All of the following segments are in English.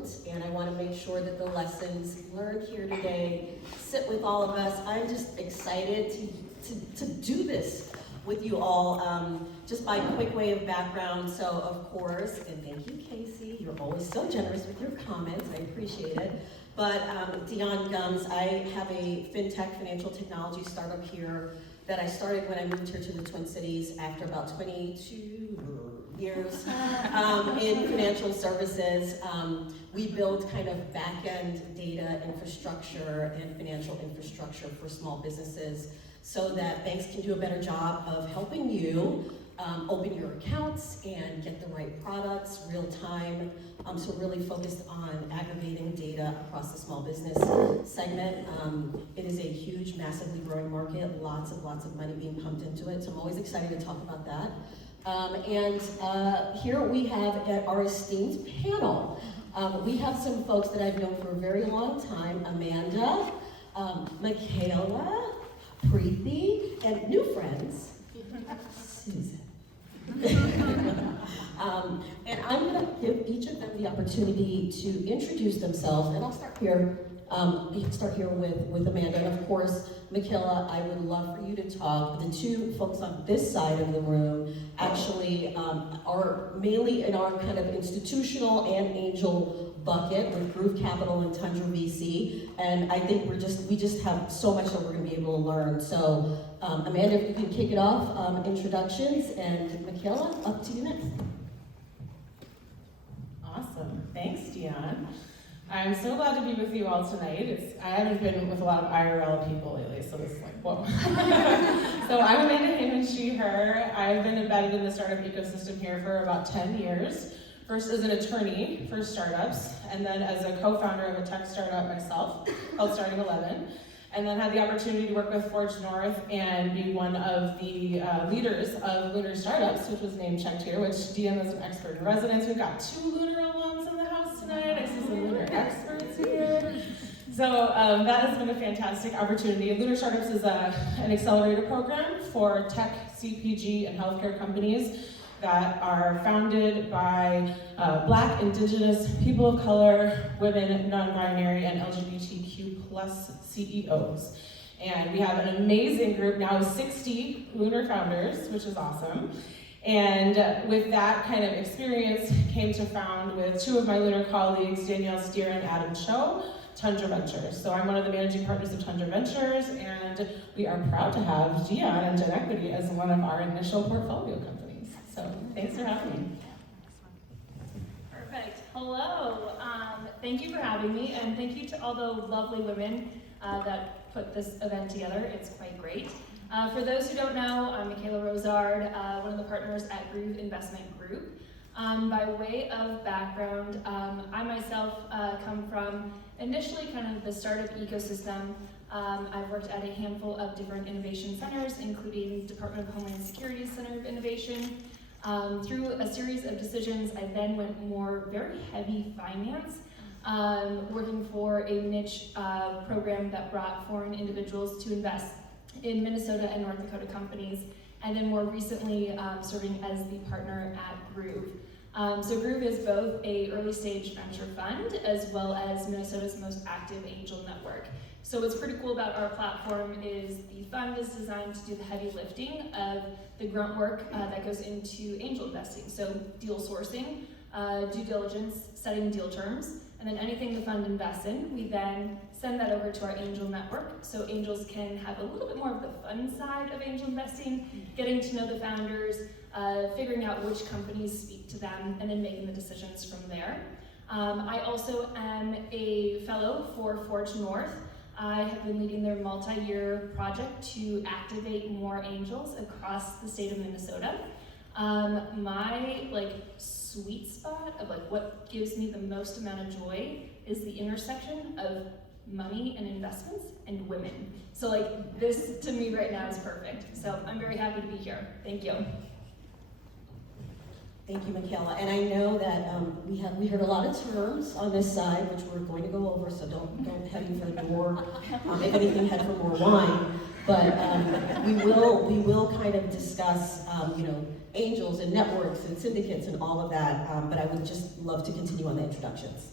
important, and I want to make sure that the lessons learned here today sit with all of us. I'm just excited to do this with you all. Just by quick way of background, so of course, and thank you, Casey, you're always so generous with your comments, I appreciate it. But Dionne Gumbs, I have a fintech financial technology startup here that I started when I moved here to the Twin Cities after about 22 years in financial services. We build kind of back-end data infrastructure and financial infrastructure for small businesses so that banks can do a better job of helping you open your accounts and get the right products real time. So really focused on aggregating data across the small business segment. It is a huge, massively growing market, lots of money being pumped into it. So I'm always excited to talk about that. Here we have at our esteemed panel, we have some folks that I've known for a very long time, Amanda, Michaela, Preeti, and new friends, Susan. And I'm going to give each of them the opportunity to introduce themselves, and I'll start here. You can start here with Amanda, and of course, Michaela, I would love for you to talk. The two folks on this side of the room actually are mainly in our kind of institutional and angel bucket with Groove Capital and Tundra VC, and I think we just have so much that we're going to be able to learn. So, Amanda, if you can kick it off, introductions, and Michaela, up to you next. Awesome, thanks, Dionne. I'm so glad to be with you all tonight. I haven't been with a lot of IRL people lately, so this is like, whoa. So I'm Amanda Heyman, she, her. I've been embedded in the startup ecosystem here for about 10 years. First as an attorney for startups, and then as a co-founder of a tech startup myself called Starting 11. And then had the opportunity to work with Forge North and be one of the leaders of Lunar Startups, which was name checked here, which Dionne is an expert in residence. We've got 2 Lunar alums in the house tonight. I see some Lunar experts here. So that has been a fantastic opportunity. Lunar Startups is an accelerator program for tech, CPG, and healthcare companies that are founded by Black, Indigenous, people of color, women, non-binary, and LGBTQ plus CEOs. And we have an amazing group now of 60 Lunar founders, which is awesome. And with that kind of experience, came to found with 2 of my Lunar colleagues, Danielle Steer and Adam Cho, Tundra Ventures. So I'm one of the managing partners of Tundra Ventures, and we are proud to have Dionne and GenEQTY as one of our initial portfolio companies. So thanks for having me. Perfect. Hello. Thank you for having me, and thank you to all the lovely women that put this event together. It's quite great. For those who don't know, I'm Michaela Rosard, one of the partners at Groove Investment Group. By way of background, I myself come from initially kind of the startup ecosystem. I've worked at a handful of different innovation centers, including Department of Homeland Security's Center of Innovation. Through a series of decisions, I then went more very heavy finance, working for a niche program that brought foreign individuals to invest in Minnesota and North Dakota companies, and then more recently serving as the partner at Groove. So Groove is both a early stage venture fund as well as Minnesota's most active angel network. So what's pretty cool about our platform is the fund is designed to do the heavy lifting of the grunt work that goes into angel investing. So deal sourcing, due diligence, setting deal terms, and then anything the fund invests in, we then send that over to our angel network so angels can have a little bit more of the fun side of angel investing, getting to know the founders, figuring out which companies speak to them, and then making the decisions from there. I also am a fellow for Forge North. I have been leading their multi-year project to activate more angels across the state of Minnesota. My sweet spot of what gives me the most amount of joy is the intersection of money and investments and women. So this to me right now is perfect. So I'm very happy to be here. Thank you. Thank you, Michaela. And I know that we heard a lot of terms on this side, which we're going to go over, so don't head in for more, if anything, head for more wine. But we will kind of discuss, angels and networks and syndicates and all of that, but I would just love to continue on the introductions.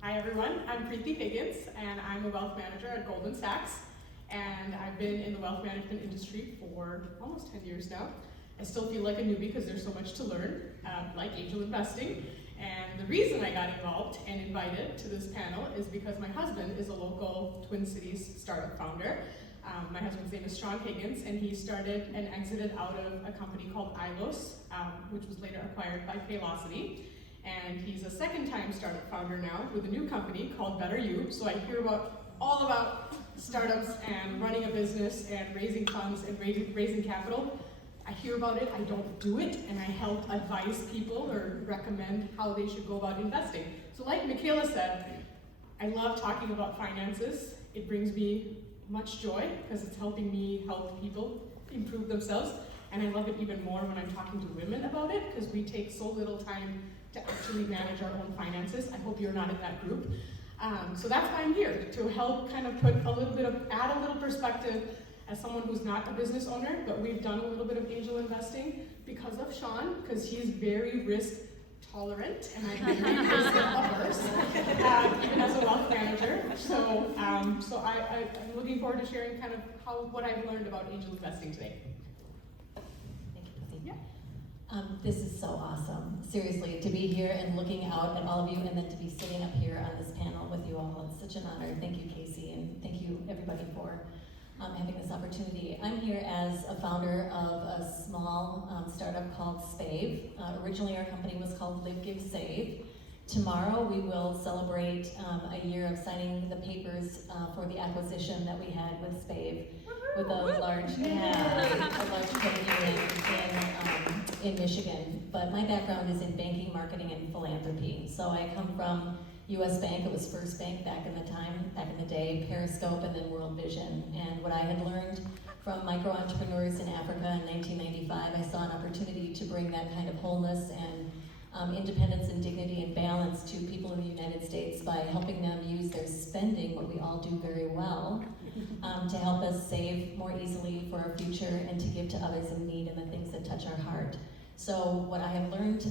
Hi everyone, I'm Preeti Higgins, and I'm a wealth manager at Goldman Sachs. And I've been in the wealth management industry for almost 10 years now. I still feel like a newbie because there's so much to learn, like angel investing. And the reason I got involved and invited to this panel is because my husband is a local Twin Cities startup founder. My husband's name is Sean Higgins, and he started and exited out of a company called Ilos, which was later acquired by Paylocity. And he's a second-time startup founder now with a new company called Better You. So I hear all about startups and running a business and raising funds and raising capital. I hear about it, I don't do it, and I help advise people or recommend how they should go about investing. So like Michaela said, I love talking about finances. It brings me much joy because it's helping me help people improve themselves. And I love it even more when I'm talking to women about it because we take so little time to actually manage our own finances. I hope you're not in that group. So that's why I'm here, to help kind of add a little perspective as someone who's not a business owner, but we've done a little bit of angel investing because of Sean, because he's very risk tolerant, and I'm very risk averse, even as a wealth manager. So I'm looking forward to sharing kind of what I've learned about angel investing today. Thank you, Chrissy. Yeah. This is so awesome. Seriously, to be here and looking out at all of you, and then to be sitting up here on this panel with you all. It's such an honor. Thank you, Casey, and thank you, everybody, for having this opportunity. I'm here as a founder of a small startup called Spave. Originally, our company was called Live, Give, Save. Tomorrow, we will celebrate a year of signing the papers for the acquisition that we had with Spave, with a large credit union in Michigan. But my background is in banking, marketing, and philanthropy. So I come from U.S. Bank. It was First Bank back in the day, Periscope, and then World Vision. And what I had learned from micro-entrepreneurs in Africa in 1995, I saw an opportunity to bring that kind of wholeness and independence and dignity and balance to people in the United States by helping them use their spending, what we all do very well, to help us save more easily for our future and to give to others in need and the things that touch our heart. So what I have learned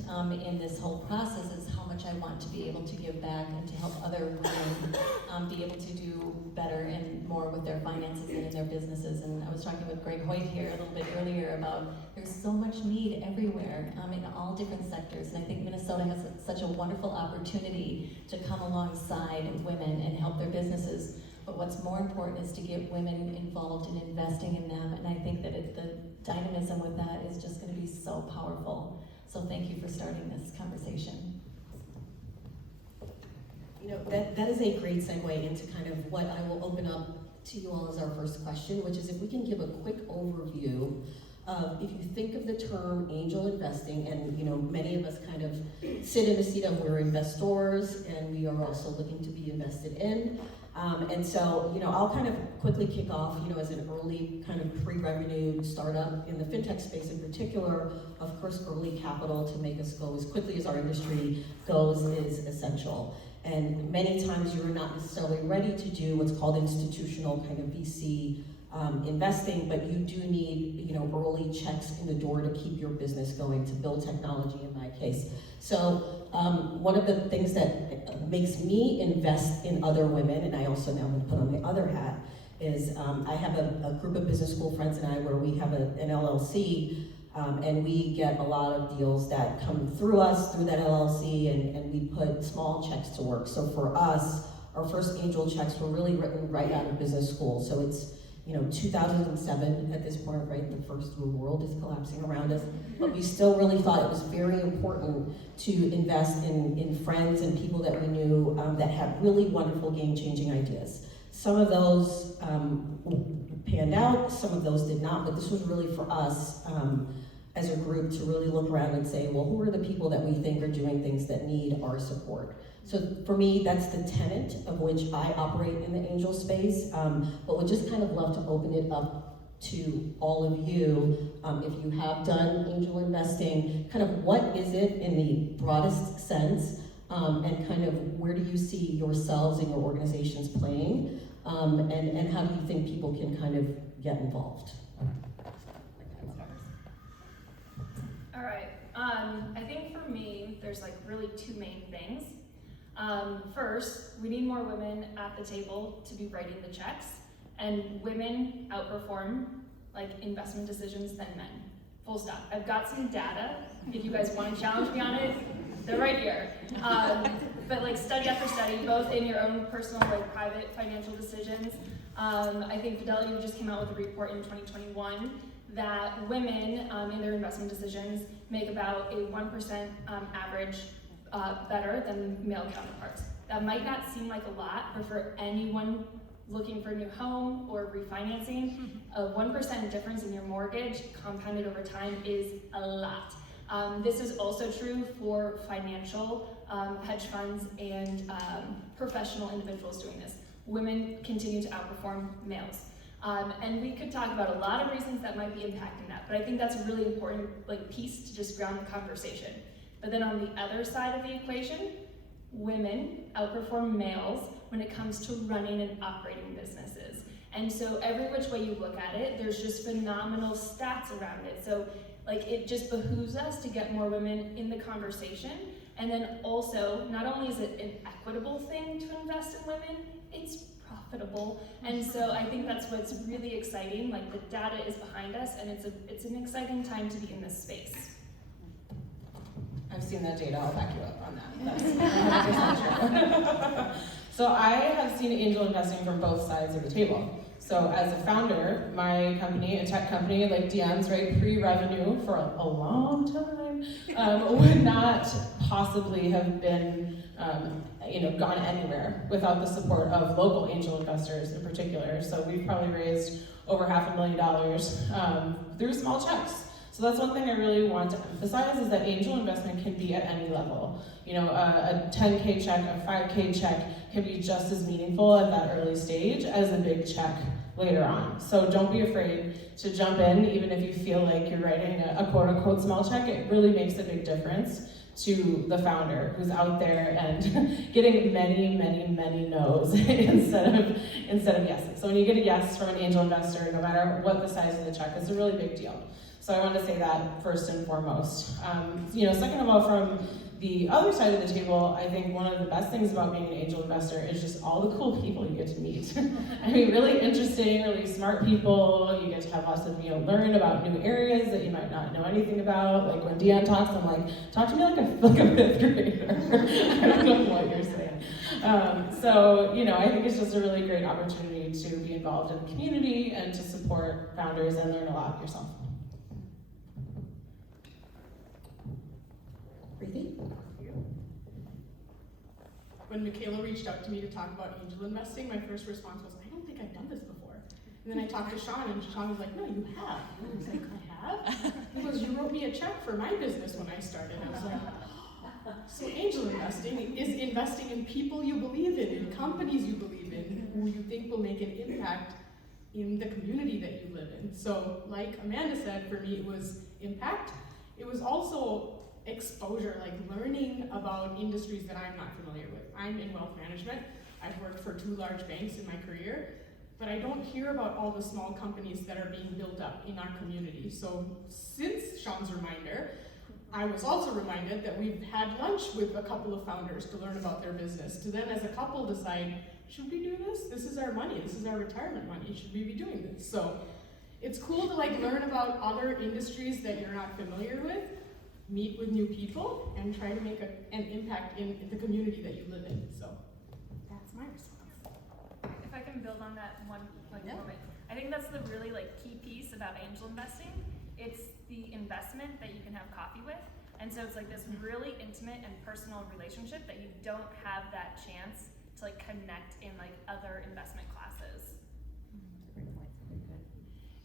in this whole process is how much I want to be able to give back and to help other women be able to do better and more with their finances and in their businesses. And I was talking with Greg Hoyt here a little bit earlier about there's so much need everywhere in all different sectors. And I think Minnesota has such a wonderful opportunity to come alongside women and help their businesses. But what's more important is to get women involved in investing in them. And I think that the dynamism with that is just going to be so powerful. So thank you for starting this conversation. You know, that is a great segue into kind of what I will open up to you all as our first question, which is if we can give a quick overview of, if you think of the term angel investing, and you know, many of us kind of sit in a seat of we're investors and we are also looking to be invested in. And so, you know, I'll kind of quickly kick off, you know, as an early kind of pre-revenue startup in the fintech space in particular. Of course, early capital to make us go as quickly as our industry goes is essential. And many times you're not necessarily ready to do what's called institutional kind of VC investing, but you do need, you know, early checks in the door to keep your business going, to build technology in my case. So one of the things that makes me invest in other women, and I also now put on the other hat, is I have a group of business school friends and I where we have an LLC, and we get a lot of deals that come through us, through that LLC, and we put small checks to work. So for us, our first angel checks were really written right out of business school. So it's, you know, 2007 at this point, right? The first world is collapsing around us. But we still really thought it was very important to invest in friends and people that we knew that had really wonderful game-changing ideas. Some of those panned out, some of those did not, but this was really for us as a group to really look around and say, well, who are the people that we think are doing things that need our support? So for me, that's the tenet of which I operate in the angel space, but would just kind of love to open it up to all of you. If you have done angel investing, kind of what is it in the broadest sense, and kind of where do you see yourselves and your organizations playing, and how do you think people can kind of get involved? All right. I think for me, there's like really two main things. First, we need more women at the table to be writing the checks, and women outperform like investment decisions than men. Full stop. I've got some data. If you guys want to challenge me on it, they're right here. But like study after study, both in your own personal, like private financial decisions. I think Fidelity just came out with a report in 2021 that women in their investment decisions make about a 1% average better than male counterparts. That might not seem like a lot, but for anyone looking for a new home or refinancing, a 1% difference in your mortgage compounded over time is a lot. This is also true for financial hedge funds and professional individuals doing this. Women continue to outperform males. And we could talk about a lot of reasons that might be impacting that, but I think that's a really important piece to just ground the conversation. But then on the other side of the equation, women outperform males when it comes to running and operating businesses. And so every which way you look at it, there's just phenomenal stats around it. So it just behooves us to get more women in the conversation. And then also, not only is it an equitable thing to invest in women, it's profitable. And so I think that's what's really exciting. The data is behind us, and it's an exciting time to be in this space. I've seen that data, I'll back you up on that. That's 100% true. So I have seen angel investing from both sides of the table. So as a founder, my company, a tech company like Dionne's, right, pre-revenue for a long time, would not possibly have been gone anywhere without the support of local angel investors in particular. So we've probably raised over $500,000 through small checks. So that's one thing I really want to emphasize, is that angel investment can be at any level. A 10K check, a 5K check can be just as meaningful at that early stage as a big check later on. So don't be afraid to jump in, even if you feel like you're writing a quote unquote small check. It really makes a big difference to the founder who's out there and getting many, many, many no's instead of yeses. So when you get a yes from an angel investor, no matter what the size of the check, it's a really big deal. So I wanted to say that first and foremost. Second of all, from the other side of the table, I think one of the best things about being an angel investor is just all the cool people you get to meet. Really interesting, really smart people. You get to have lots of, learn about new areas that you might not know anything about. Like when Dionne talks, I'm like, talk to me like a fifth grader. I don't know what you're saying. I think it's just a really great opportunity to be involved in the community and to support founders and learn a lot yourself. When Michaela reached out to me to talk about angel investing, my first response was, I don't think I've done this before. And then I talked to Sean, and Sean was like, no, you have. And I was like, I have? He goes, you wrote me a check for my business when I started. I was like, so angel investing is investing in people you believe in companies you believe in, who you think will make an impact in the community that you live in. So like Amanda said, for me it was impact. It was also exposure, learning about industries that I'm not familiar with. I'm in wealth management. I've worked for 2 large banks in my career, but I don't hear about all the small companies that are being built up in our community. So since Sean's reminder, I was also reminded that we've had lunch with a couple of founders to learn about their business, to then as a couple decide, should we do this? This is our money, this is our retirement money, should we be doing this? So it's cool to learn about other industries that you're not familiar with, meet with new people, and try to make an impact in the community that you live in. So that's my response. If I can build on that one moment, I think that's the really key piece about angel investing. It's the investment that you can have coffee with, and so it's this really intimate and personal relationship that you don't have that chance to connect in other investment classes.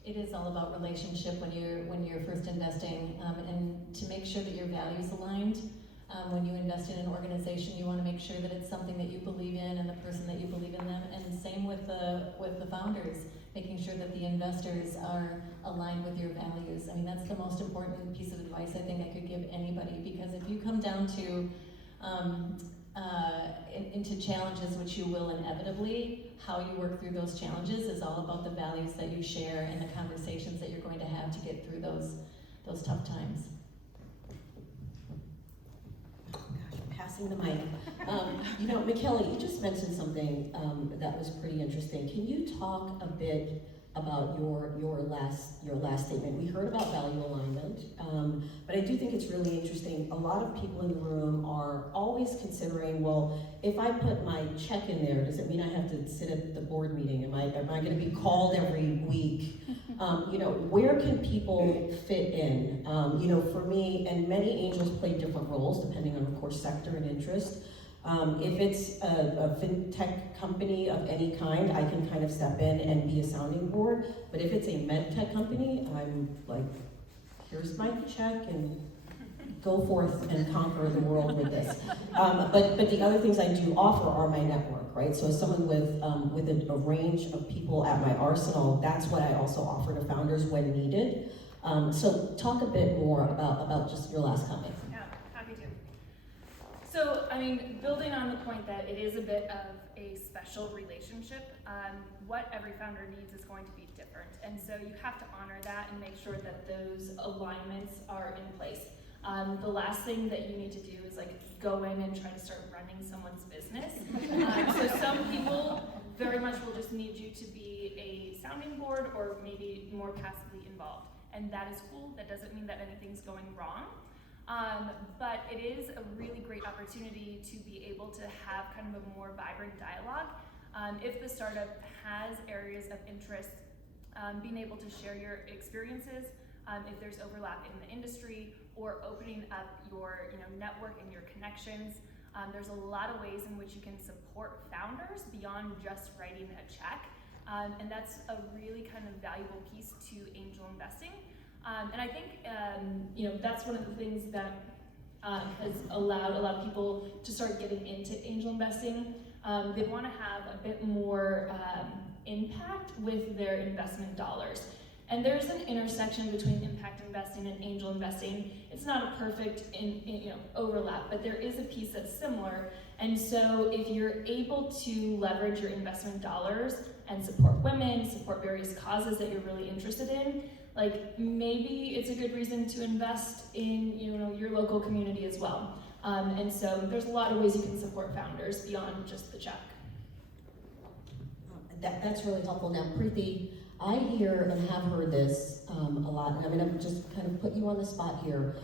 It is all about relationship when you're first investing, and to make sure that your values aligned. When you invest in an organization, you want to make sure that it's something that you believe in and the person that you believe in them. And same with the founders, making sure that the investors are aligned with your values. That's the most important piece of advice I think I could give anybody, because if you come down to into challenges, which you will inevitably, how you work through those challenges is all about the values that you share and the conversations that you're going to have to get through those tough times. passing the mic. Michaela, you just mentioned something that was pretty interesting. Can you talk a bit about your last statement? We heard about value alignment, but I do think it's really interesting. A lot of people in the room are always considering, well, if I put my check in there, does it mean I have to sit at the board meeting? Am I going to be called every week? Where can people fit in? For me, and many angels play different roles depending on, of course, sector and interest. If it's a fintech company of any kind, I can kind of step in and be a sounding board. But if it's a med tech company, I'm like, here's my check and go forth and conquer the world with this. But the other things I do offer are my network, right? So as someone with a range of people at my arsenal, that's what I also offer to founders when needed. So talk a bit more about just your last comment. Yeah, happy to. So, building on the point that it is a bit of a special relationship, what every founder needs is going to be different. And so you have to honor that and make sure that those alignments are in place. The last thing that you need to do is go in and try to start running someone's business. So some people very much will just need you to be a sounding board or maybe more passively involved. And that is cool. That doesn't mean that anything's going wrong. But it is a really great opportunity to be able to have kind of a more vibrant dialogue. If the startup has areas of interest, being able to share your experiences, if there's overlap in the industry, or opening up your network and your connections. There's a lot of ways in which you can support founders beyond just writing a check. And that's a really kind of valuable piece to angel investing. And I think that's one of the things that has allowed a lot of people to start getting into angel investing. They want to have a bit more impact with their investment dollars. And there's an intersection between impact investing and angel investing. It's not a perfect overlap, but there is a piece that's similar. And so if you're able to leverage your investment dollars and support women, support various causes that you're really interested in, maybe it's a good reason to invest in your local community as well. And so there's a lot of ways you can support founders beyond just the check. That's really helpful. Now, Preeti, I hear and have heard this a lot, and I'm going to just kind of put you on the spot here.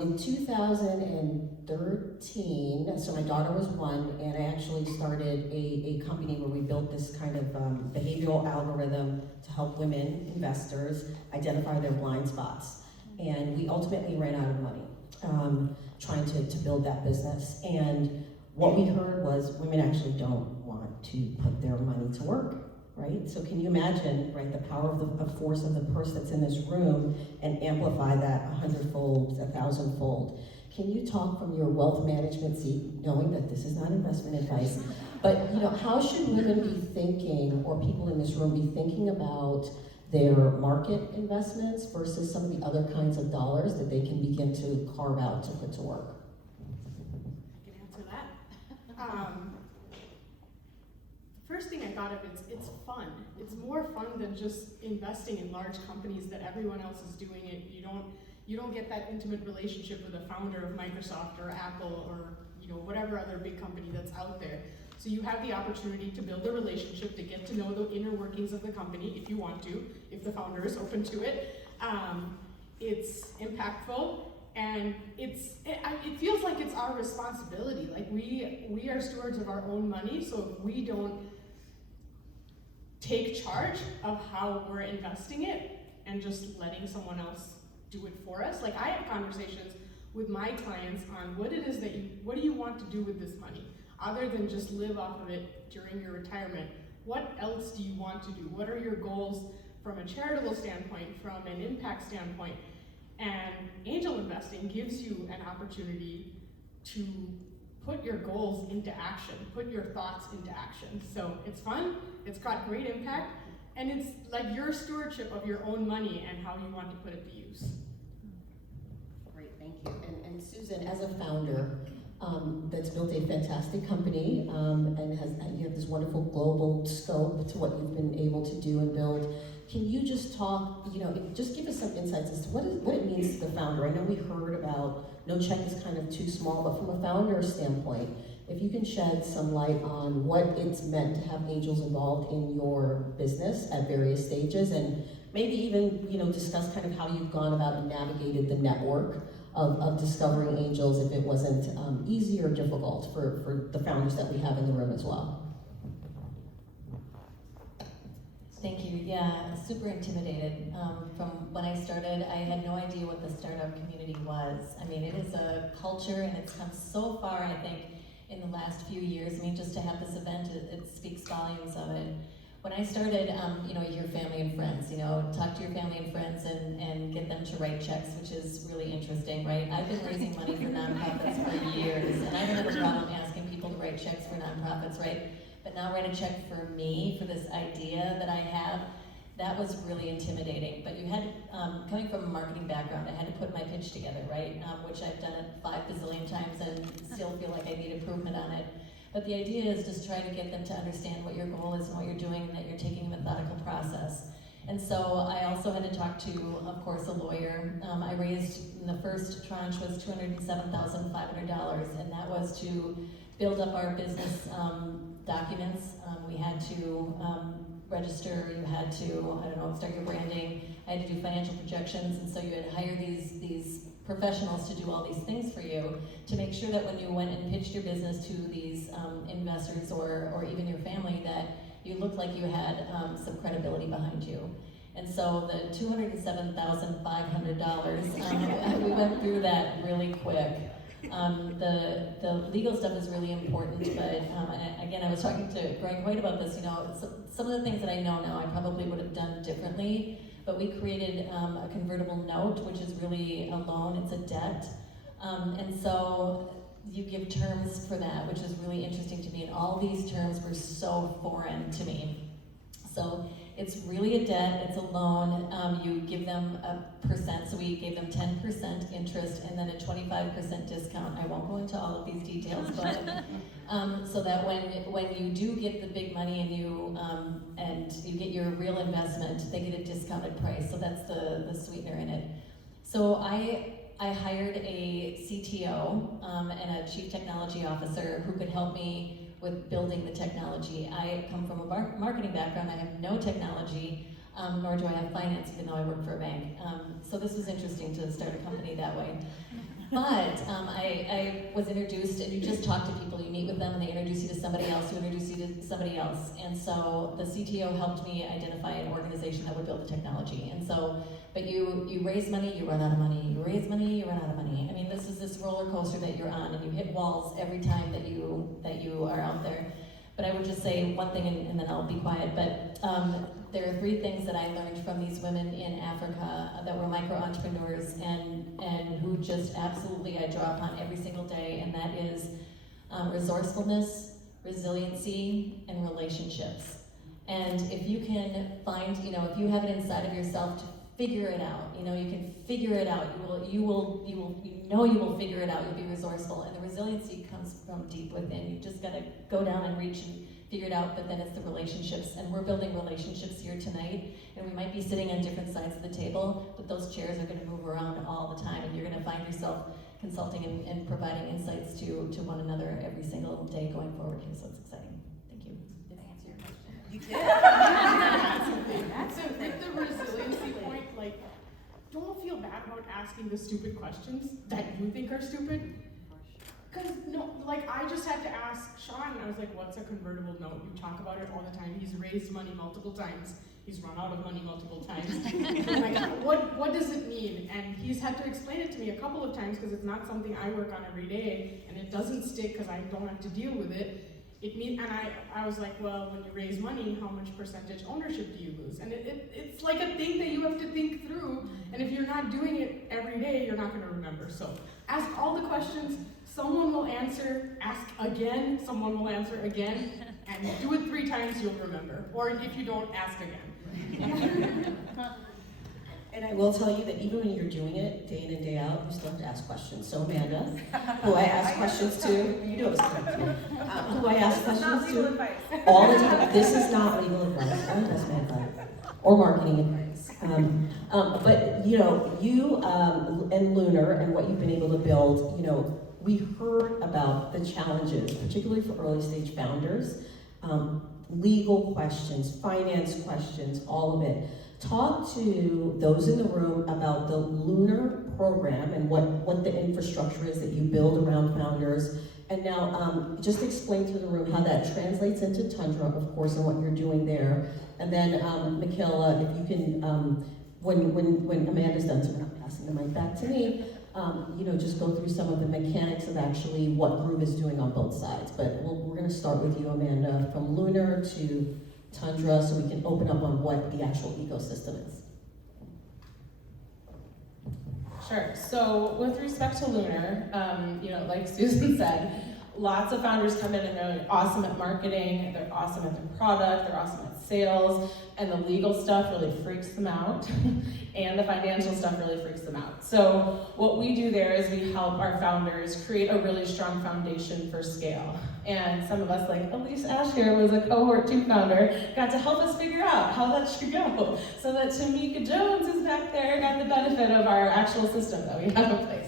In 2013, so my daughter was 1, and I actually started a company where we built this kind of behavioral algorithm to help women investors identify their blind spots. And we ultimately ran out of money trying to build that business. And what we heard was women actually don't want to put their money to work. Right? So can you imagine, right, the power of the force of the purse that's in this room and amplify that 100-fold, 1,000-fold? Can you talk from your wealth management seat, knowing that this is not investment advice, but how should women be thinking, or people in this room be thinking about their market investments versus some of the other kinds of dollars that they can begin to carve out to put to work? I can answer that. First thing I thought of is it's fun. It's more fun than just investing in large companies that everyone else is doing it. You don't get that intimate relationship with the founder of Microsoft or Apple or whatever other big company that's out there. So you have the opportunity to build a relationship, to get to know the inner workings of the company if you want to, if the founder is open to it. It's impactful. And it feels like it's our responsibility. We are stewards of our own money, so if we don't take charge of how we're investing it and just letting someone else do it for us. I have conversations with my clients on what do you want to do with this money? Other than just live off of it during your retirement, what else do you want to do? What are your goals from a charitable standpoint, from an impact standpoint? And angel investing gives you an opportunity to put your goals into action, put your thoughts into action. So it's fun, it's got great impact, and it's your stewardship of your own money and how you want to put it to use. Great, thank you. And Susan, as a founder, that's built a fantastic company, and you have this wonderful global scope to what you've been able to do and build. Can you just talk, just give us some insights as to what it means to the founder? I know we heard about no check is kind of too small, but from a founder standpoint, if you can shed some light on what it's meant to have angels involved in your business at various stages, and maybe even discuss kind of how you've gone about and navigated the network of discovering angels, if it wasn't easy or difficult for the founders that we have in the room as well. Thank you. Yeah, super intimidated. From when I started, I had no idea what the startup community was. I mean, it is a culture, and it's come so far, I think, in the last few years. I mean, just to have this event, it speaks volumes of it. When I started, your family and friends, talk to your family and friends and get them to write checks, which is really interesting, right? I've been raising money for nonprofits for years, and I don't have a problem asking people to write checks for nonprofits, right? But now write a check for me, for this idea that I have, that was really intimidating. But you had, coming from a marketing background, I had to put my pitch together, right? Which I've done it 5 bazillion times and still feel like I need improvement on it. But the idea is just try to get them to understand what your goal is and what you're doing, and that you're taking a methodical process. And so I also had to talk to, of course, a lawyer. I raised, the first tranche was $207,500, and that was to build up our business documents. We had to register, you had to, start your branding, I had to do financial projections, and so you had to hire these professionals to do all these things for you to make sure that when you went and pitched your business to these investors or even your family, that you looked like you had some credibility behind you. And so the $207,500, we went through that really quick. The legal stuff is really important, but again, I was talking to Greg Hoyt about this. Some of the things that I know now I probably would have done differently, but we created a convertible note, which is really a loan, it's a debt. And so you give terms for that, which is really interesting to me, and all these terms were so foreign to me. So it's really a debt, it's a loan, you give them a percent, so we gave them 10% interest and then a 25% discount. I won't go into all of these details, but so that when you do get the big money and you get your real investment, they get a discounted price, so that's the sweetener in it. So I hired a CTO and a chief technology officer who could help me with building the technology. I come from a marketing background. I have no technology, nor do I have finance, even though I work for a bank. So this was interesting to start a company that way. But I was introduced, and you just talk to people, you meet with them, and they introduce you to somebody else, who introduce you to somebody else. And so the CTO helped me identify an organization that would build the technology. And so, but you raise money, you run out of money. You raise money, you run out of money. I mean, this is this roller coaster that you're on, and you hit walls every time that you are out there. But I would just say one thing, and then I'll be quiet. But there are 3 things that I learned from these women in Africa that were micro-entrepreneurs and who just absolutely I draw upon every single day, and that is resourcefulness, resiliency, and relationships. And if you can find, if you have it inside of yourself to figure it out, you can figure it out. You will figure it out. You'll be resourceful, and the resiliency comes from deep within. You just got to go down and reach and figure it out. But then it's the relationships, and we're building relationships here tonight. And we might be sitting on different sides of the table, but those chairs are going to move around all the time, and you're going to find yourself consulting and providing insights to one another every single day going forward here. So it's exciting. Thank you. Did I answer your question? You did. That's it. With the resiliency point, don't feel bad about asking the stupid questions that you think are stupid. Because, I just had to ask Sean, and I was like, what's a convertible note? You talk about it all the time. He's raised money multiple times. He's run out of money multiple times. What does it mean? And he's had to explain it to me a couple of times because it's not something I work on every day, and it doesn't stick because I don't have to deal with it. It means, and I was like, well, when you raise money, how much percentage ownership do you lose? And it's like a thing that you have to think through, and if you're not doing it every day, you're not going to remember. So ask all the questions, someone will answer, ask again, someone will answer again, and do it 3 times, you'll remember. Or if you don't, ask again. And I will tell you that even when you're doing it day in and day out, you still have to ask questions. So Amanda, who I ask questions to, you know it's coming to me, who I ask questions to all the time. This is not legal advice or investment advice or marketing advice. But you know, you and Lunar and what you've been able to build, you know, we heard about the challenges, particularly for early stage founders, legal questions, finance questions, all of it. Talk to those in the room about the Lunar program and what the infrastructure is that you build around founders. And now just explain to the room how that translates into Tundra, of course, and what you're doing there. And then Michaela, if you can, when Amanda's done, so we're not passing the mic back to me, you know, just go through some of the mechanics of actually what Groove is doing on both sides. But we're gonna start with you, Amanda, from Lunar to Tundra, so we can open up on what the actual ecosystem is. Sure. So with respect to Lunar, you know, like Susan said, lots of founders come in and they're awesome at marketing, they're awesome at their product, they're awesome at sales, and the legal stuff really freaks them out, and the financial stuff really freaks them out. So what we do there is we help our founders create a really strong foundation for scale. And some of us, like Elise Ash here, was a cohort 2 founder, got to help us figure out how that should go, so that Tamika Jones is back there, got the benefit of our actual system that we have in place.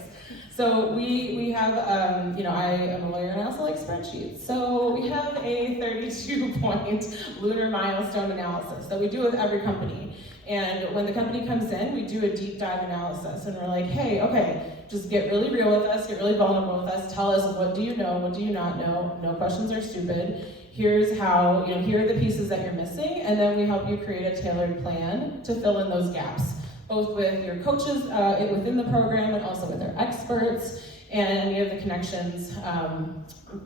So we have, you know, I am a lawyer and I also like spreadsheets. So we have a 32-point Lunar milestone analysis that we do with every company. And when the company comes in, we do a deep dive analysis and we're like, hey, okay, just get really real with us, get really vulnerable with us, tell us what do you know, what do you not know, no questions are stupid. Here's how, you know, here are the pieces that you're missing, and then we help you create a tailored plan to fill in those gaps, both with your coaches within the program and also with our experts and any of the connections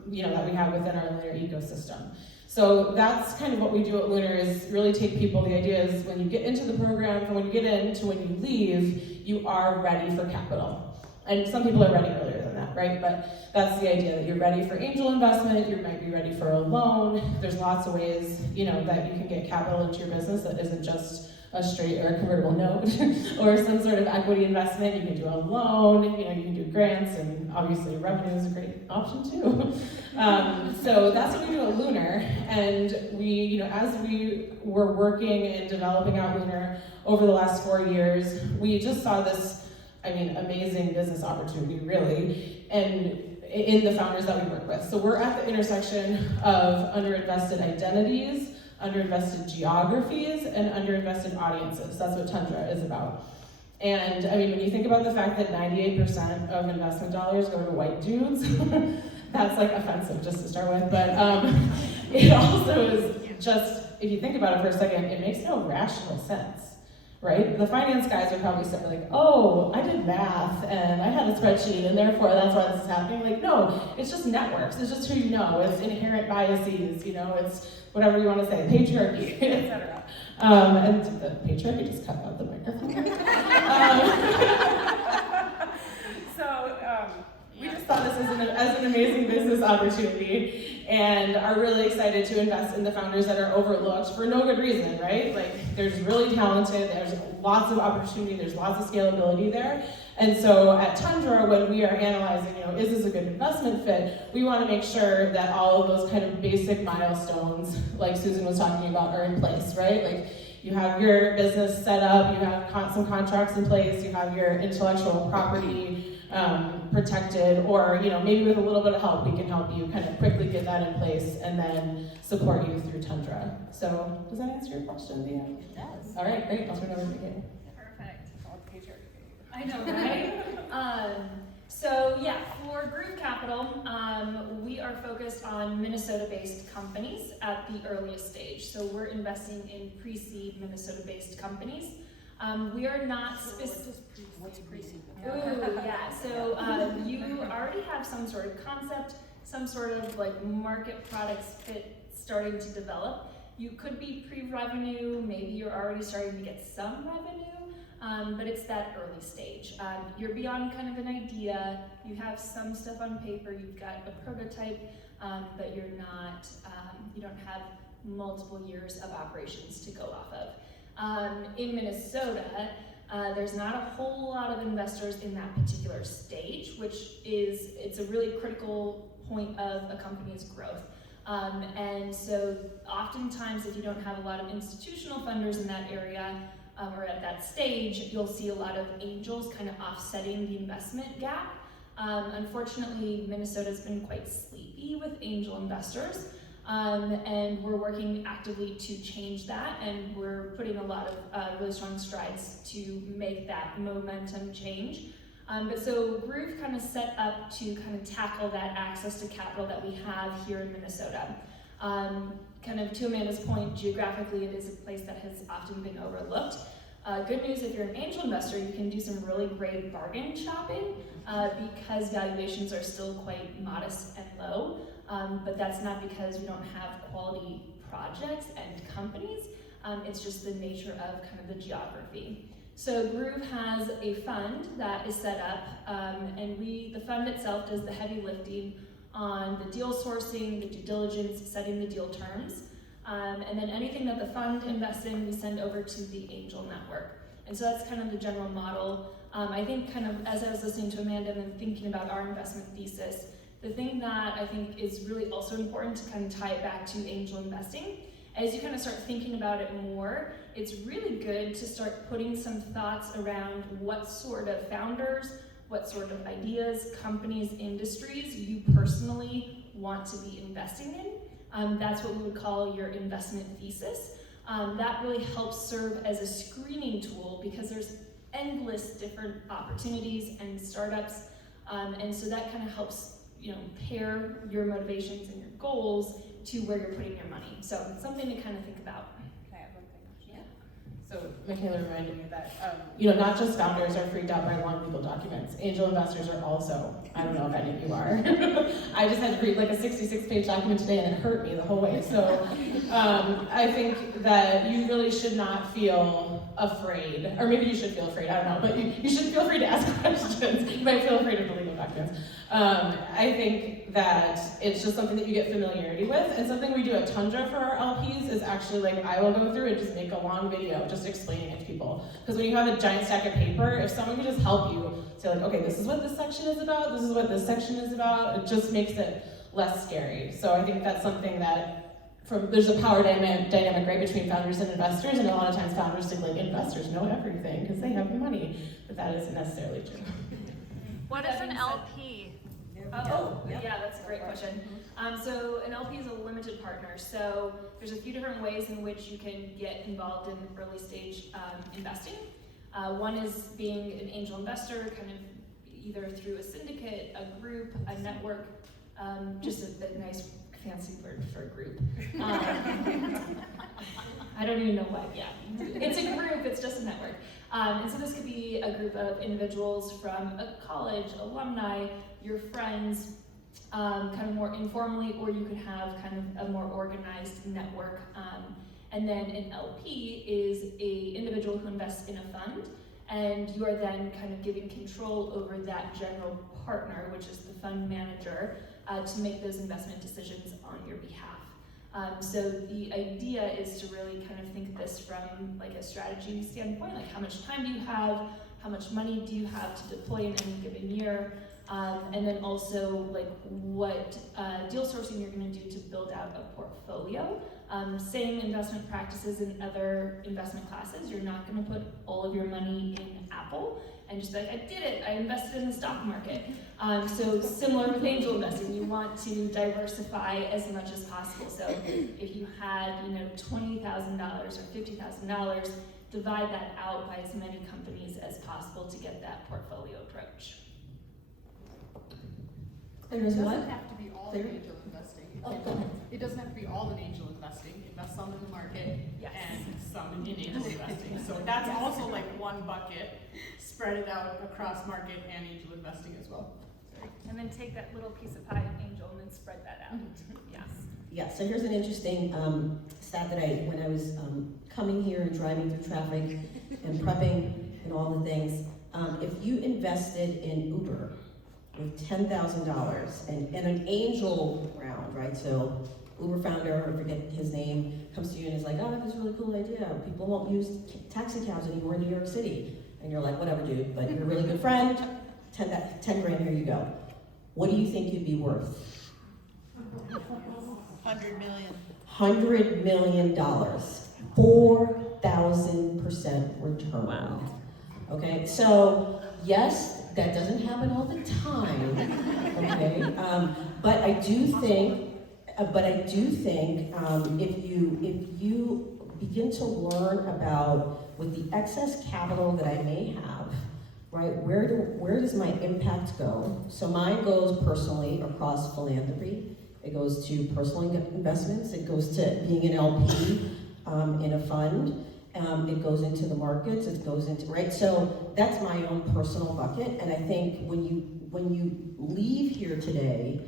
you know, that we have within our Lunar ecosystem. So that's kind of what we do at Lunar, is really take people. The idea is when you get into the program, from when you get in to when you leave, you are ready for capital. And some people are ready earlier than that, right? But that's the idea, that you're ready for angel investment, you might be ready for a loan. There's lots of ways, you know, that you can get capital into your business that isn't just a straight or a convertible note or some sort of equity investment. You can do a loan, you know, you can do grants, and obviously revenue is a great option too. So that's what we do at Lunar. And we, you know, as we were working and developing out Lunar over the last 4 years, we just saw this, I mean, amazing business opportunity, really, and in the founders that we work with. So we're at the intersection of underinvested identities, underinvested geographies, and underinvested audiences. That's what Tundra is about. And I mean, when you think about the fact that 98% of investment dollars go to white dudes, that's like offensive just to start with, but it also is just, if you think about it for a second, it makes no rational sense, right? The finance guys are probably saying like, oh, I did math and I had a spreadsheet and therefore that's why this is happening. Like, no, it's just networks, it's just who you know, it's inherent biases, you know, it's whatever you want to say, patriarchy, etc. And the patriarchy just cut out the microphone. We just thought this as an amazing business opportunity and are really excited to invest in the founders that are overlooked for no good reason, right? Like, there's really talented, there's lots of opportunity, there's lots of scalability there. And so at Tundra, when we are analyzing, you know, is this a good investment fit, we want to make sure that all of those kind of basic milestones, like Susan was talking about, are in place, right? Like, you have your business set up, you have some contracts in place, you have your intellectual property protected, or, you know, maybe with a little bit of help, we can help you kind of quickly get that in place and then support you through Tundra. So, does that answer your question, Dionne? It does. All right, great. I'll turn it over to you. Perfect. I know, right? So yeah, for Groove Capital, we are focused on Minnesota-based companies at the earliest stage. So we're investing in pre-seed Minnesota-based companies. We are not specific. What's pre-seed? Ooh, yeah. So you already have some sort of concept, some sort of like market products fit starting to develop. You could be pre-revenue, maybe you're already starting to get some revenue, but it's that early stage. You're beyond kind of an idea, you have some stuff on paper, you've got a prototype, but you're not, you don't have multiple years of operations to go off of. In Minnesota, There's not a whole lot of investors in that particular stage, it's a really critical point of a company's growth. And so oftentimes if you don't have a lot of institutional funders in that area or at that stage, you'll see a lot of angels kind of offsetting the investment gap. Unfortunately, Minnesota's been quite sleepy with angel investors. And we're working actively to change that, and we're putting a lot of really strong strides to make that momentum change. But so Groove kind of set up to kind of tackle that access to capital that we have here in Minnesota. Kind of to Amanda's point, geographically it is a place that has often been overlooked. Good news, if you're an angel investor, you can do some really great bargain shopping because valuations are still quite modest and low. But that's not because we don't have quality projects and companies, it's just the nature of kind of the geography. So Groove has a fund that is set up, and the fund itself does the heavy lifting on the deal sourcing, the due diligence, setting the deal terms, and then anything that the fund invests in, we send over to the angel network. And so that's kind of the general model. I think kind of as I was listening to Amanda and thinking about our investment thesis, the thing that I think is really also important to kind of tie it back to angel investing, as you kind of start thinking about it more, it's really good to start putting some thoughts around what sort of founders, what sort of ideas, companies, industries you personally want to be investing in. That's what we would call your investment thesis. That really helps serve as a screening tool because there's endless different opportunities and startups, and so that kind of helps pair your motivations and your goals to where you're putting your money. So it's something to kind of think about. Can I have one thing? Yeah. So Michaela reminded me that, not just founders are freaked out by long legal documents. Angel investors are also. I don't know if any of you are. I just had to read like a 66-page document today and it hurt me the whole way. So I think that you really should not feel afraid, or maybe you should feel afraid, I don't know, but you shouldn't feel afraid to ask questions. You might feel afraid of the legal documents. I think that it's just something that you get familiarity with, and something we do at Tundra for our LPs is actually like I will go through and just make a long video just explaining it to people. Because when you have a giant stack of paper, if someone can just help you say like, okay, this is what this section is about, this is what this section is about, it just makes it less scary. So I think that's something that there's a power dynamic right between founders and investors, and a lot of times founders think like investors know everything because they have the money, but that isn't necessarily true. What is an LP? Yeah, that's a great question. So an LP is a limited partner. So there's a few different ways in which you can get involved in early stage investing. One is being an angel investor, kind of either through a syndicate, a group, a network, just a nice fancy word for a group. I don't even know what, yeah. It's a group, it's just a network. And so this could be a group of individuals from a college, alumni, your friends, kind of more informally, or you could have kind of a more organized network. And then an LP is an individual who invests in a fund, and you are then kind of giving control over that general partner, which is the fund manager, to make those investment decisions on your behalf. So the idea is to really kind of think this from like a strategy standpoint, like how much time do you have, how much money do you have to deploy in any given year, and then also like what deal sourcing you're going to do to build out a portfolio. Same investment practices in other investment classes. You're not going to put all of your money in Apple and just be like, I did it, I invested in the stock market. So similar with angel investing, you want to diversify as much as possible. So if you had, $20,000 or $50,000, divide that out by as many companies as possible to get that portfolio approach. There's It what? doesn't have to be all in angel investing. It doesn't have to be all in angel investing. Invest some in the market and some in angel investing. So that's also like one bucket, spread it out across market and angel investing as well. And then take that little piece of pie angel and then spread that out. Yes. Yeah, so here's an interesting stat that when I was coming here and driving through traffic and prepping and all the things, if you invested in Uber with $10,000 and an angel round, right? So Uber founder, I forget his name, comes to you and is like, oh, I have this really cool idea. People won't use taxi cabs anymore in New York City. and you're like, whatever, dude, but you're a really good friend, 10 grand, here you go. What do you think you'd be worth? 100 million. $100 million, 4,000% return. Wow. Okay, so yes, that doesn't happen all the time. Okay, but I do think if you begin to learn about with the excess capital that I may have, right? Where does my impact go? So mine goes personally across philanthropy. It goes to personal investments. It goes to being an LP in a fund. It goes into the markets. It goes into, right? So that's my own personal bucket. And I think when you leave here today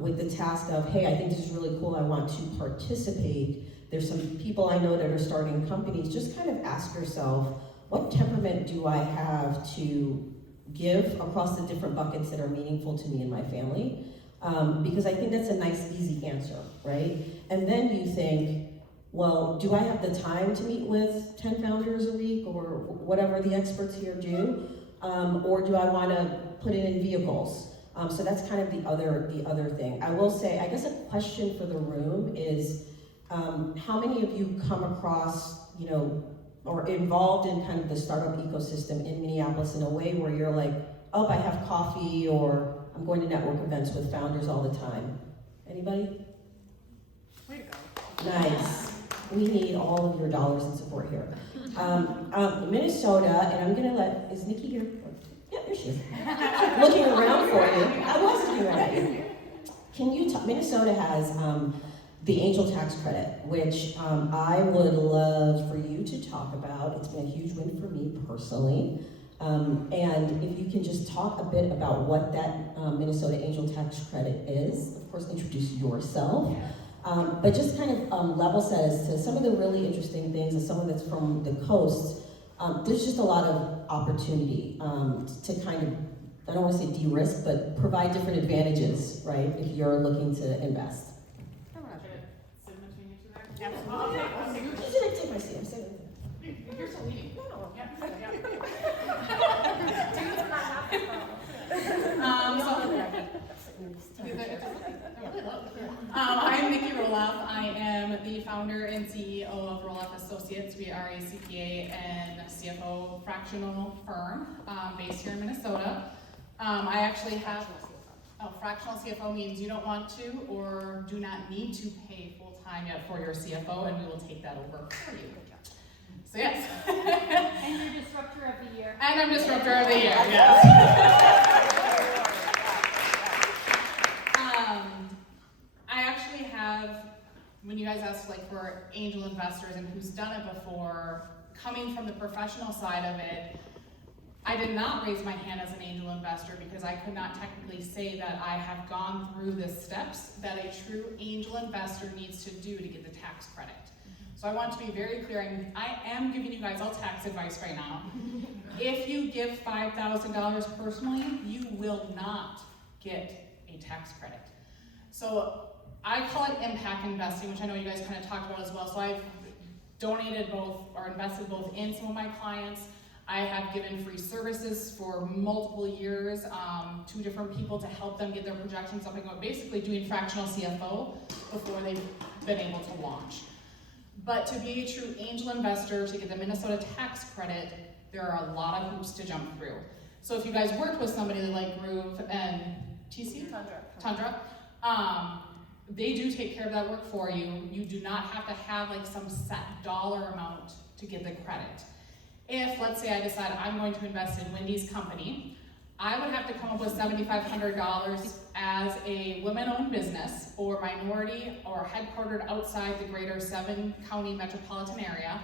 with the task of, hey, I think this is really cool. I want to participate. There's some people I know that are starting companies. Just kind of ask yourself, what temperament do I have to give across the different buckets that are meaningful to me and my family? Because I think that's a nice, easy answer, right? And then you think, well, do I have the time to meet with 10 founders a week or whatever the experts here do? Or do I want to put it in vehicles? So that's kind of the other thing. I will say, I guess a question for the room is, how many of you come across, or involved in kind of the startup ecosystem in Minneapolis in a way where you're like, oh, I have coffee, or I'm going to network events with founders all the time. Anybody? Way to go. Nice. We need all of your dollars and support here. Minnesota, and I'm gonna is Nikki here? Yeah, there she is. Looking around for you. I was looking at you. Can you talk? Minnesota has the angel tax credit, which I would love for you to talk about. It's been a huge win for me personally. And if you can just talk a bit about what that Minnesota angel tax credit is, of course, introduce yourself. But just kind of level set as to some of the really interesting things, and some of that's from the coast. There's just a lot of opportunity to kind of, I don't want to say de-risk, but provide different advantages, right, if you're looking to invest. Take my seat. I'm sitting. You're so leading. I'm Nikki Roloff. I am the founder and CEO of Roloff Associates. We are a CPA and CFO fractional firm based here in Minnesota. I actually have a fractional CFO means you don't want to or do not need to pay full time yet for your CFO, and we will take that over for you. So yes. And you're disruptor of the year. And I'm disruptor of the year, yes. I actually have, when you guys asked for angel investors and who's done it before, coming from the professional side of it, I did not raise my hand as an angel investor because I could not technically say that I have gone through the steps that a true angel investor needs to do to get the tax credit. So I want to be very clear, I am giving you guys all tax advice right now. If you give $5,000 personally, you will not get a tax credit. So I call it impact investing, which I know you guys kind of talked about as well. So I've donated both or invested both in some of my clients. I have given free services for multiple years to different people to help them get their projections up and going, basically doing fractional CFO before they've been able to launch. But to be a true angel investor, to get the Minnesota tax credit, there are a lot of hoops to jump through. So if you guys worked with somebody like Groove and TC? Tundra. They do take care of that work for you. You do not have to have some set dollar amount to get the credit. If, let's say I decide I'm going to invest in Wendy's company, I would have to come up with $7,500 as a women-owned business or minority or headquartered outside the greater 7-county metropolitan area,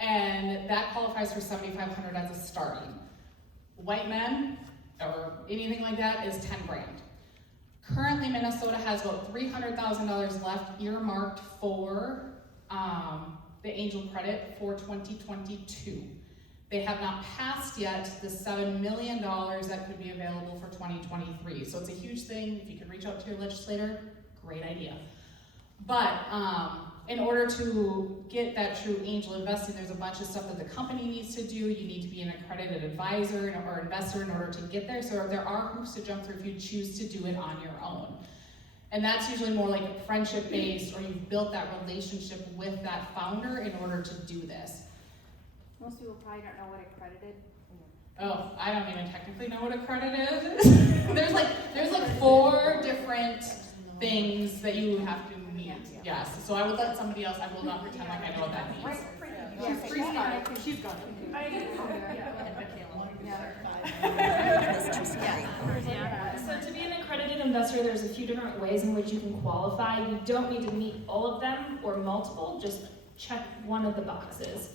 and that qualifies for $7,500 as a starting. White men or anything like that is 10 grand. Currently, Minnesota has about $300,000 left earmarked for the angel credit for 2022. They have not passed yet the $7 million that could be available for 2023. So it's a huge thing. If you could reach out to your legislator, great idea. But in order to get that true angel investing, there's a bunch of stuff that the company needs to do. You need to be an accredited advisor or investor in order to get there. So there are hoops to jump through if you choose to do it on your own. And that's usually more like friendship-based, or you've built that relationship with that founder in order to do this. Most people probably don't know what accredited. Oh, I don't even technically know what accredited is. there's like 4 different things that you have to meet. Yes. So I would let somebody else. I will not pretend like I know what that means. She's gone. So to be an accredited investor, there's a few different ways in which you can qualify. You don't need to meet all of them or multiple, just check one of the boxes.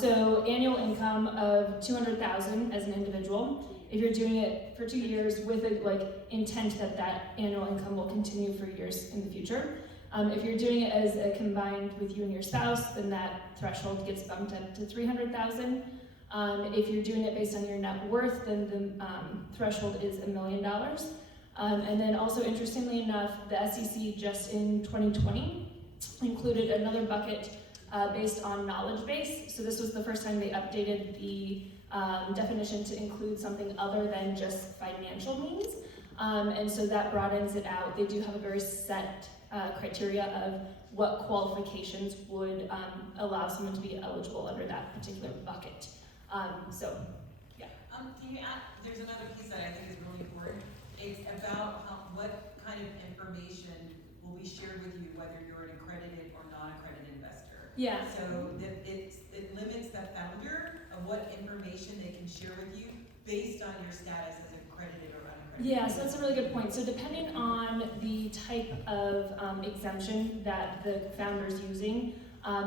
So annual income of $200,000 as an individual. If you're doing it for 2 years with a intent that that annual income will continue for years in the future. If you're doing it as a combined with you and your spouse, then that threshold gets bumped up to $300,000. If you're doing it based on your net worth, then the threshold is $1 million. And then also, interestingly enough, the SEC just in 2020 included another bucket based on knowledge base. So this was the first time they updated the definition to include something other than just financial means. And so that broadens it out. They do have a very set criteria of what qualifications would allow someone to be eligible under that particular bucket. Can you add, there's another piece that I think is really important. It's about what kind of information will be shared with you, whether you're an accredited or non-accredited investor. Yeah. So that it limits the founder of what information they can share with you based on your status as accredited or unaccredited. Yeah, so that's a really good point. So depending on the type of exemption that the founder's using,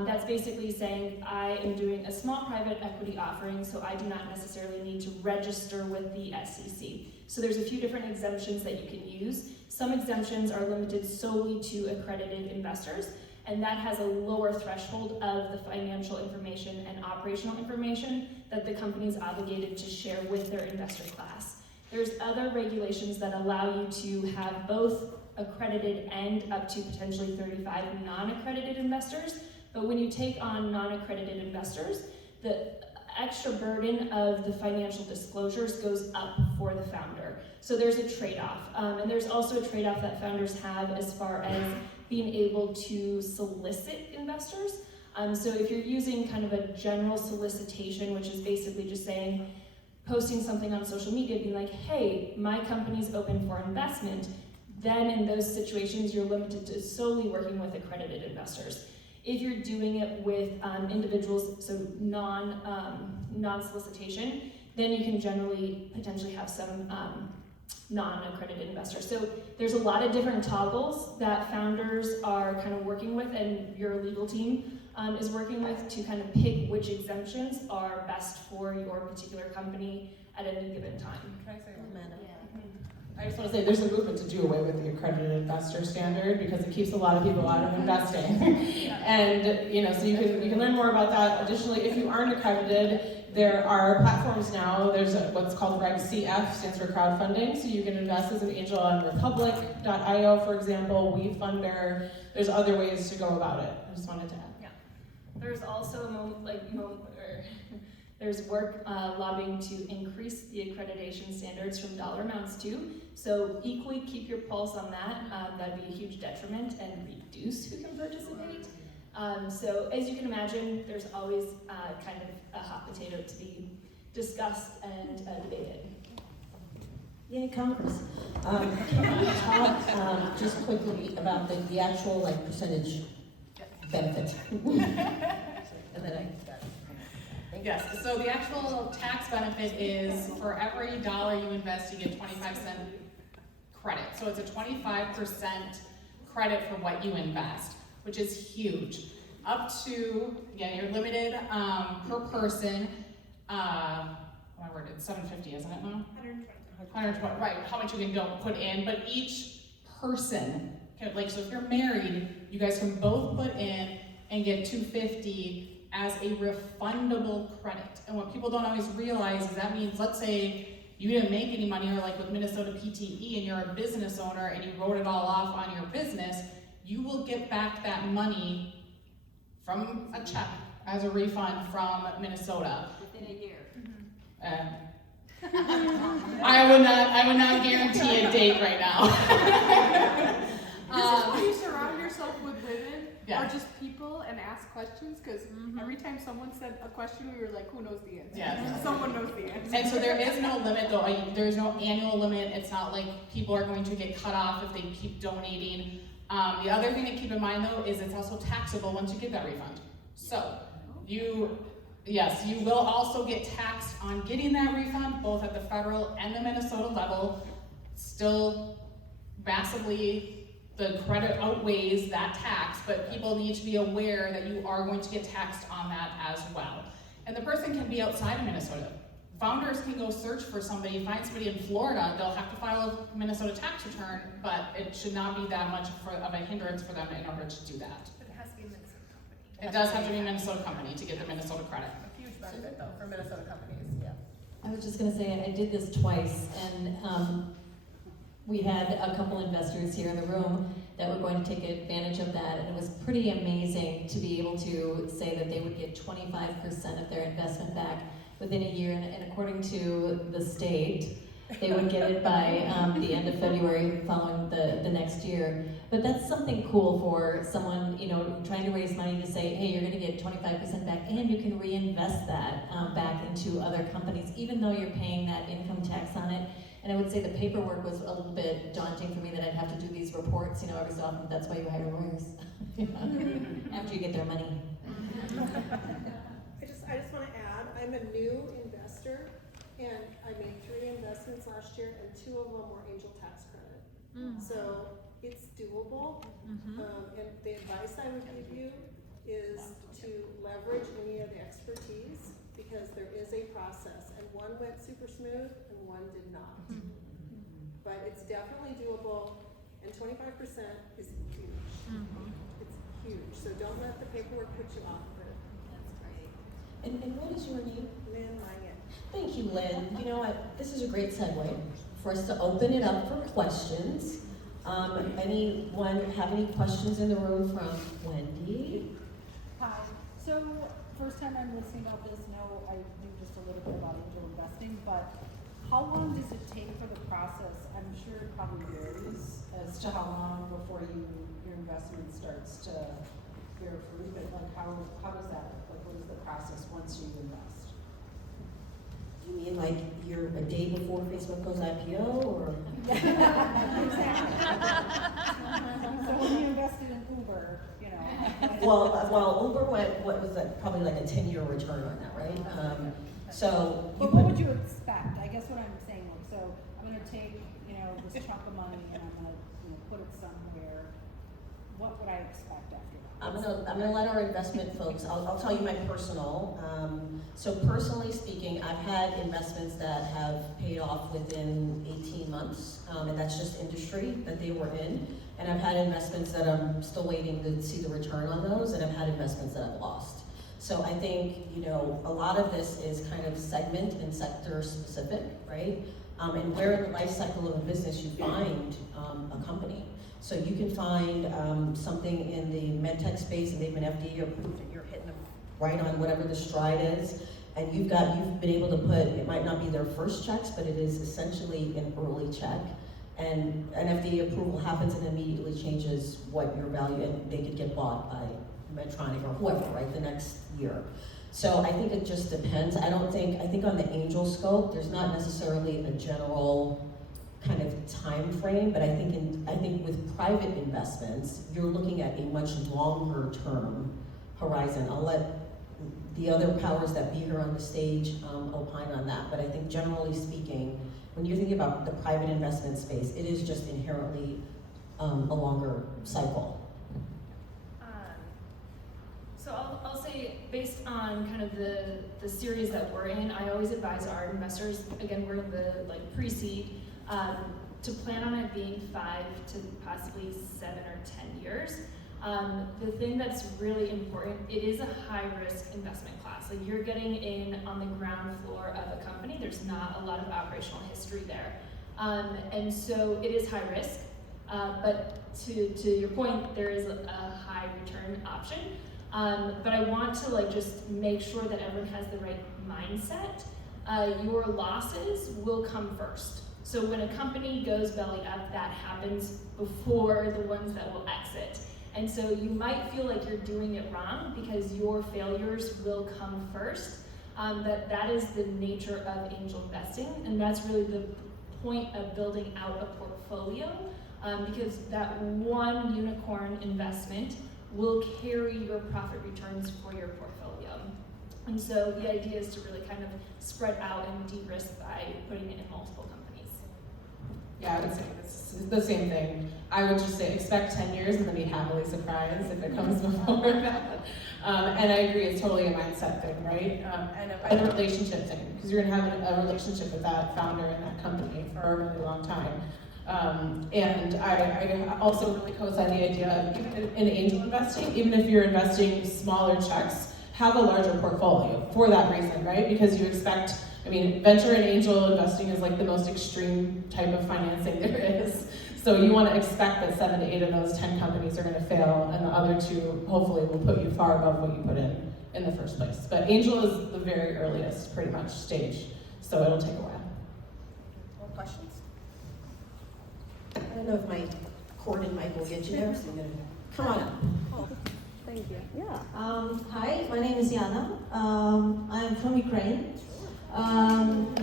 that's basically saying I am doing a small private equity offering, so I do not necessarily need to register with the SEC. So there's a few different exemptions that you can use. Some exemptions are limited solely to accredited investors, and that has a lower threshold of the financial information and operational information that the company is obligated to share with their investor class. There's other regulations that allow you to have both accredited and up to potentially 35 non-accredited investors. But when you take on non-accredited investors, the extra burden of the financial disclosures goes up for the founder. So there's a trade-off. And there's also a trade-off that founders have as far as being able to solicit investors. So if you're using kind of a general solicitation, which is basically just saying, posting something on social media, being like, hey, my company's open for investment, then in those situations, you're limited to solely working with accredited investors. If you're doing it with individuals, so non-solicitation, then you can generally potentially have some non-accredited investors. So there's a lot of different toggles that founders are kind of working with, and your legal team is working with to kind of pick which exemptions are best for your particular company at any given time. Can I say one? I just want to say there's a movement to do away with the accredited investor standard because it keeps a lot of people out of investing. And so you can learn more about that. Additionally, if you aren't accredited, there are platforms now. There's what's called Reg CF, stands for crowdfunding. So you can invest as an angel on Republic.io, for example, WeFunder. There's other ways to go about it. I just wanted to add. Yeah. There's also there's work lobbying to increase the accreditation standards from dollar amounts too. So equally keep your pulse on that. That'd be a huge detriment and reduce who can participate. So as you can imagine, there's always kind of a hot potato to be discussed and debated. Yay, Congress. Can you talk just quickly about the actual percentage benefit? And then Yes, so the actual tax benefit is for every dollar you invest, you get 25% credit. So it's a 25% credit for what you invest, which is huge. Up to, again, you're limited per person. It's $750, isn't it, Mom? 120, right, how much you can go put in, but each person, so if you're married, you guys can both put in and get $250 as a refundable credit. And what people don't always realize is that means, let's say you didn't make any money, or like with Minnesota PTE and you're a business owner and you wrote it all off on your business, you will get back that money from a check as a refund from Minnesota. Within a year. I would not guarantee a date right now. This is why you surround yourself with women Yeah. or just people and ask questions, because every time someone said a question, we were like, who knows the answer? Yeah. Someone knows the answer. And so there is no limit though, there's no annual limit, it's not like people are going to get cut off if they keep donating. The other thing to keep in mind though is it's also taxable once you get that refund. So, yes, you will also get taxed on getting that refund, both at the federal and the Minnesota level. Still massively, the credit outweighs that tax, but people need to be aware that you are going to get taxed on that as well. And the person can be outside of Minnesota. Founders can go search for somebody, find somebody in Florida, they'll have to file a Minnesota tax return, but it should not be that much of a hindrance for them in order to do that. But it has to be a Minnesota company. It does have to be a Minnesota company to get the Minnesota credit. A huge benefit though for Minnesota companies, yeah. I was just gonna say, I did this twice, and we had a couple investors here in the room that were going to take advantage of that, and it was pretty amazing to be able to say that they would get 25% of their investment back within a year, and according to the state, they would get it by the end of February following the next year. But that's something cool for someone, you know, trying to raise money to say, hey, you're gonna get 25% back, and you can reinvest that back into other companies, even though you're paying that income tax on it. And I would say the paperwork was a little bit daunting for me, that I'd have to do these reports, you know, every so often. That's why you hire lawyers, after you get their money. I just want to add, I'm a new investor, and I made 3 investments last year, and 2 of them were angel tax credit. So it's doable, and the advice I would give you is to leverage any of the expertise, because there is a process, and one went super smooth and one did not. But it's definitely doable, and 25% is huge. It's huge, so don't let the paperwork put you off of it. That's great. And what is your name? Lynn Langen. Thank you, Lynn. You know what, this is a great segue for us to open it up for questions. Anyone have any questions in the room from Wendy? Hi. So, first time I'm listening about this, no, I knew just a little bit about angel investing, but how long does it take for the process? I'm sure it probably varies as to how long before your investment starts to bear fruit, but like how does that look? Like what is the process once you invest? You mean like you're a day before Facebook goes IPO, or? Exactly. So when you invested in Uber, you know. Well, Uber went, what was that, probably like a 10-year return on that, right? So. But what would you expect? I guess what I'm saying, like, so I'm gonna take, you know, this chunk of money and I'm gonna, you know, put it somewhere. What would I expect after that? I'm gonna let our investment folks, I'll tell you my personal. So personally speaking, I've had investments that have paid off within 18 months, and that's just industry that they were in. And I've had investments that I'm still waiting to see the return on those, and I've had investments that I've lost. So I think, you know, a lot of this is kind of segment and sector specific, right? And where in the life cycle of a business you find a company. So you can find something in the medtech space and they've been FDA approved and you're hitting them right on whatever the stride is. And you've been able to put, it might not be their first checks, but it is essentially an early check. And an FDA approval happens and immediately changes what your value, and they could get bought by Medtronic or whoever, right, the next year. So I think it just depends. I think on the angel scope, there's not necessarily a general kind of time frame, but I think with private investments, you're looking at a much longer term horizon. I'll let the other powers that be here on the stage opine on that, but I think generally speaking, when you're thinking about the private investment space, it is just inherently a longer cycle. So I'll say, based on kind of the series that we're in, I always advise our investors, again, we're in the like pre-seed, to plan on it being 5 to possibly 7 or 10 years. The thing that's really important, it is a high-risk investment class. Like you're getting in on the ground floor of a company. There's not a lot of operational history there. And so it is high risk. But to your point, there is a high return option. But I want to like just make sure that everyone has the right mindset. Your losses will come first. So when a company goes belly up, that happens before the ones that will exit. And so you might feel like you're doing it wrong because your failures will come first. That is the nature of angel investing, and that's really the point of building out a portfolio, because that one unicorn investment will carry your profit returns for your portfolio. And so the idea is to really kind of spread out and de-risk by putting it in multiple companies. Yeah, I would say it's the same thing. I would just say expect 10 years and then be happily surprised if it comes before that. And I agree, it's totally a mindset thing, right? And a relationship thing, because you're gonna have a relationship with that founder and that company for a really long time. And I also really co-sign the idea of even in angel investing, even if you're investing smaller checks, have a larger portfolio for that reason, right? Because you expect, I mean, venture and angel investing is like the most extreme type of financing there is. So you want to expect that 7 to 8 of those 10 companies are going to fail, and the other 2 hopefully will put you far above what you put in the first place. But angel is the very earliest, pretty much, stage, so it'll take a while. More questions? I don't know if my cord and mic will get you there, so I'm gonna come on up. Oh, thank you. Yeah. Hi, my name is Jana. I'm from Ukraine. Thank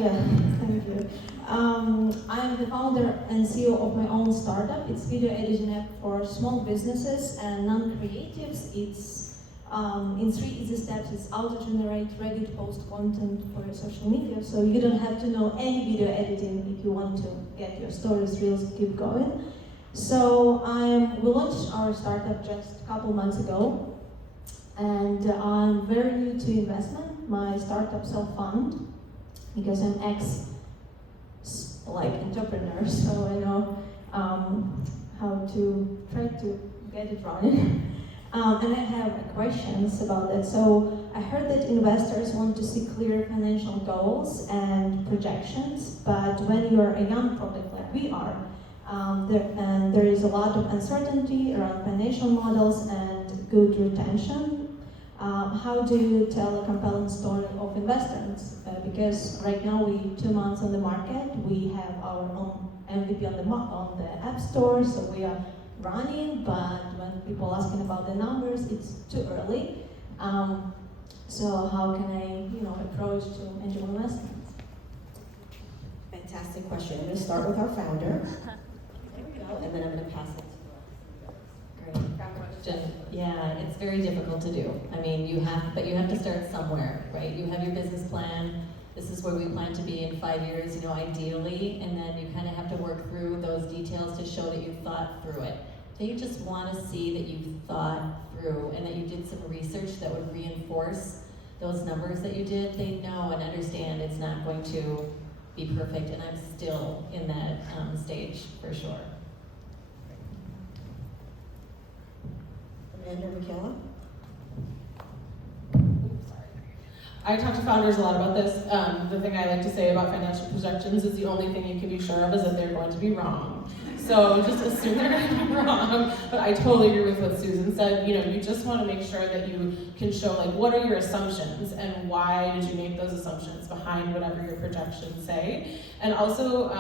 you. I'm the founder and CEO of my own startup. It's video editing app for small businesses and non-creatives. It's in 3 easy steps. It's auto-generate, ready-to-post content for your social media. So you don't have to know any video editing if you want to get your stories, reels, keep going. So we launched our startup just a couple months ago. And I'm very new to investment. My startup self-fund because I'm entrepreneur, so I know how to try to get it running. And I have questions about that. So I heard that investors want to see clear financial goals and projections, but when you're a young product like we are, there is a lot of uncertainty around financial models and good retention. How do you tell a compelling story of investments? Because right now we 2 months on the market, we have our own MVP on the App Store, so we are running, but when people are asking about the numbers, it's too early. So how can I, approach to angel investments? Fantastic question. I'm gonna start with our founder. And then I'm gonna pass it. Yeah, it's very difficult to do. I mean, you have to start somewhere, right? You have your business plan. This is where we plan to be in 5 years, ideally, and then you kind of have to work through those details to show that you've thought through it. They just want to see that you've thought through and that you did some research that would reinforce those numbers that you did. They know and understand it's not going to be perfect, and I'm still in that stage for sure. Amanda, Michaela? I talk to founders a lot about this. The thing I like to say about financial projections is the only thing you can be sure of is that they're going to be wrong. So just assume they're going to be wrong. But I totally agree with what Susan said. You just want to make sure that you can show what are your assumptions and why did you make those assumptions behind whatever your projections say. And also,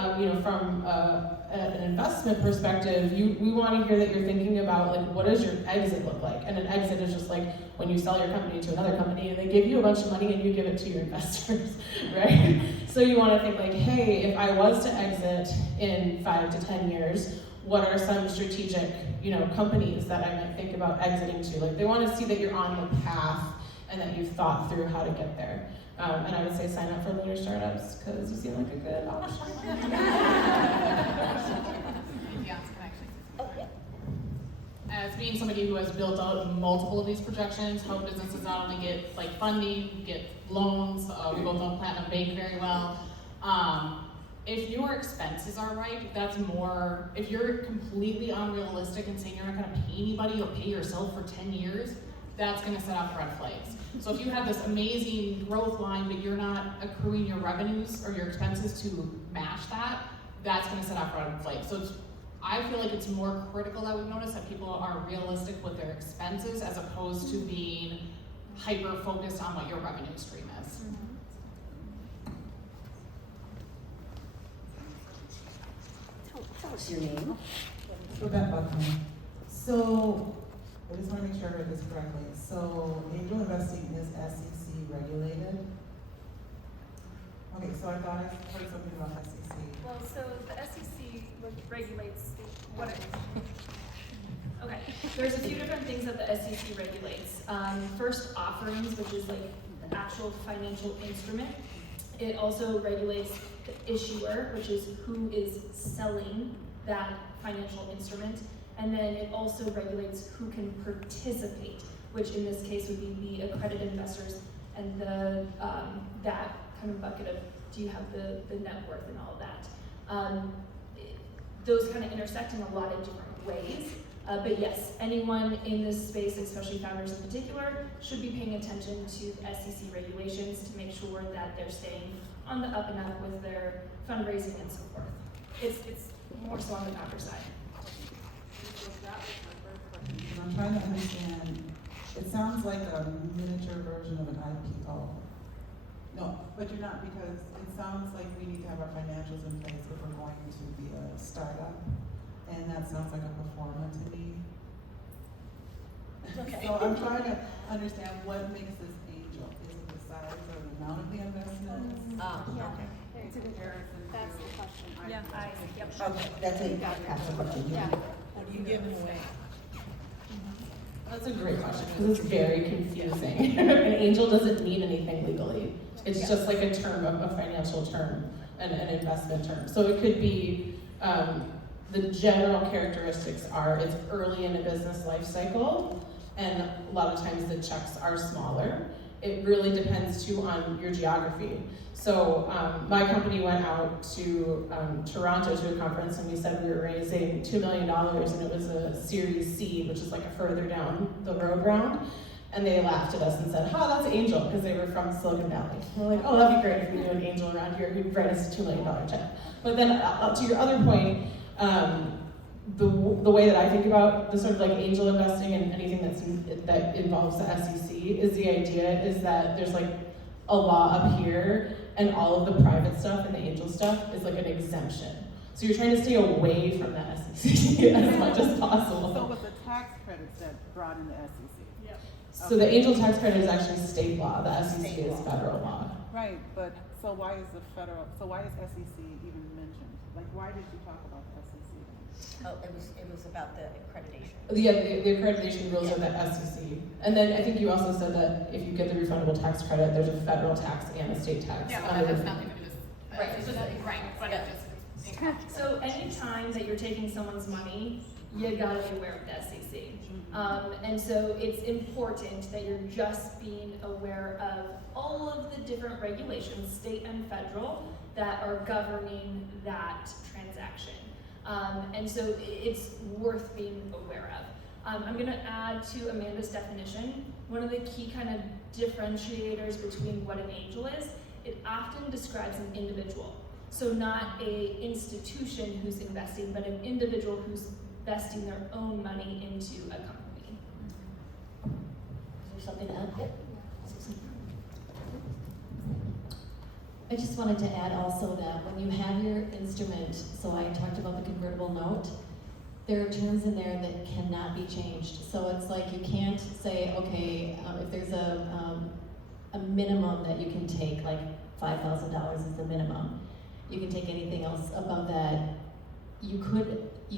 from an investment perspective, we want to hear that you're thinking about what does your exit look like? And an exit is just when you sell your company to another company and they give you a bunch of money and you give it to your investors, right? So you want to think hey, if I was to exit in 5 to 10 years, what are some strategic, companies that I might think about exiting to? They want to see that you're on the path and that you've thought through how to get there. And I would say sign up for later startups because you seem like a good option. As being somebody who has built out multiple of these projections, help businesses not only get funding, get loans, we both know Platinum Bank very well. If your expenses are right, that's more, if you're completely unrealistic and saying you're not gonna pay anybody or pay yourself for 10 years, that's gonna set off red flags. So if you have this amazing growth line, but you're not accruing your revenues or your expenses to match that, that's gonna set off red flags. So it's I feel like it's more critical that we've noticed that people are realistic with their expenses as opposed to being hyper-focused on what your revenue stream is. Tell us your name. Rebecca Buckman. So, I just want to make sure I heard this correctly. So, angel investing is SEC regulated? Okay, so I thought I heard something about SEC. Well, so the SEC regulates what it Okay, there's a few different things that the SEC regulates. First, offerings, which is like the actual financial instrument. It also regulates the issuer, which is who is selling that financial instrument. And then it also regulates who can participate, which in this case would be the accredited investors and the that kind of bucket of do you have the net worth and all of that. Those kind of intersect in a lot of different ways. But yes, anyone in this space, especially founders in particular, should be paying attention to SEC regulations to make sure that they're staying on the up and up with their fundraising and so forth. It's more so on the founder side. I'm trying to understand, it sounds like a miniature version of an IPO. No, but you're not, because it sounds like we need to have our financials in place if we're going to be a startup. And that sounds like a performer to me. Okay. So I'm trying to understand what makes this angel. Is it the size or the amount of the investment? Okay. It's a comparison. That's the question. Yeah, yep. Okay, that's a, that's the question. What are you giving away? That's a great question, because it's very confusing. An angel doesn't mean anything legally. It's just like a term, a financial term, an investment term. So it could be, the general characteristics are it's early in a business life cycle, and a lot of times the checks are smaller. It really depends too on your geography. So my company went out to Toronto to a conference, and we said we were raising $2 million, and it was a Series C, which is like a further down the road round. And they laughed at us and said, "Oh, that's Angel," because they were from Silicon Valley. And we're like, "Oh, that'd be great if we knew an angel around here who'd write us a $2 million check." But then to your other point, the way that I think about the sort of like angel investing and anything that involves the SEC is the idea is that there's like a law up here, and all of the private stuff and the angel stuff is like an exemption. So you're trying to stay away from the SEC as much as possible. So with the tax credits that brought in the SEC? So the angel tax credit is actually state law. The SEC is federal law. Right, but so why is SEC even mentioned? Like, why did you talk about the SEC? Oh, it was about the accreditation. Yeah, the accreditation rules are the SEC. And then I think you also said that if you get the refundable tax credit, there's a federal tax and a state tax. Yeah, that has nothing to do with this. Right, It's just, right, but it just. So anytime that you're taking someone's money, you gotta be aware of the SEC. And so it's important that you're just being aware of all of the different regulations, state and federal, that are governing that transaction. And so it's worth being aware of. I'm gonna add to Amanda's definition, one of the key kind of differentiators between what an angel is, it often describes an individual. So not a institution who's investing, but an individual who's investing their own money into a company. Is there something to add? I just wanted to add also that when you have your instrument, so I talked about the convertible note, there are terms in there that cannot be changed. So it's like you can't say, okay, if there's a minimum that you can take, like $5,000 is the minimum. You can take anything else above that. You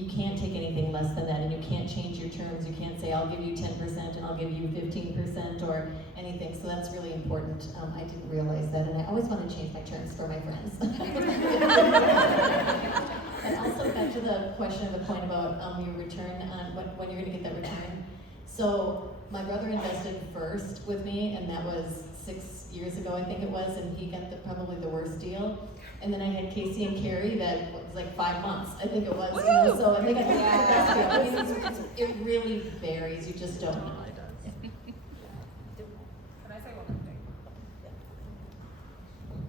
can't take anything less than that, and you can't change your terms. You can't say, I'll give you 10% and I'll give you 15% or anything, so that's really important. I didn't realize that, and I always want to change my terms for my friends. And also back to the question of the point about your return on when you're gonna get that return. So my brother invested first with me, and that was 6 years ago, I think it was, and he got probably the worst deal. And then I had Casey and Carrie that was like 5 months, I think it was. You know, so I think I got the best deal. I mean, it really varies, you just don't know. Can I say one more thing?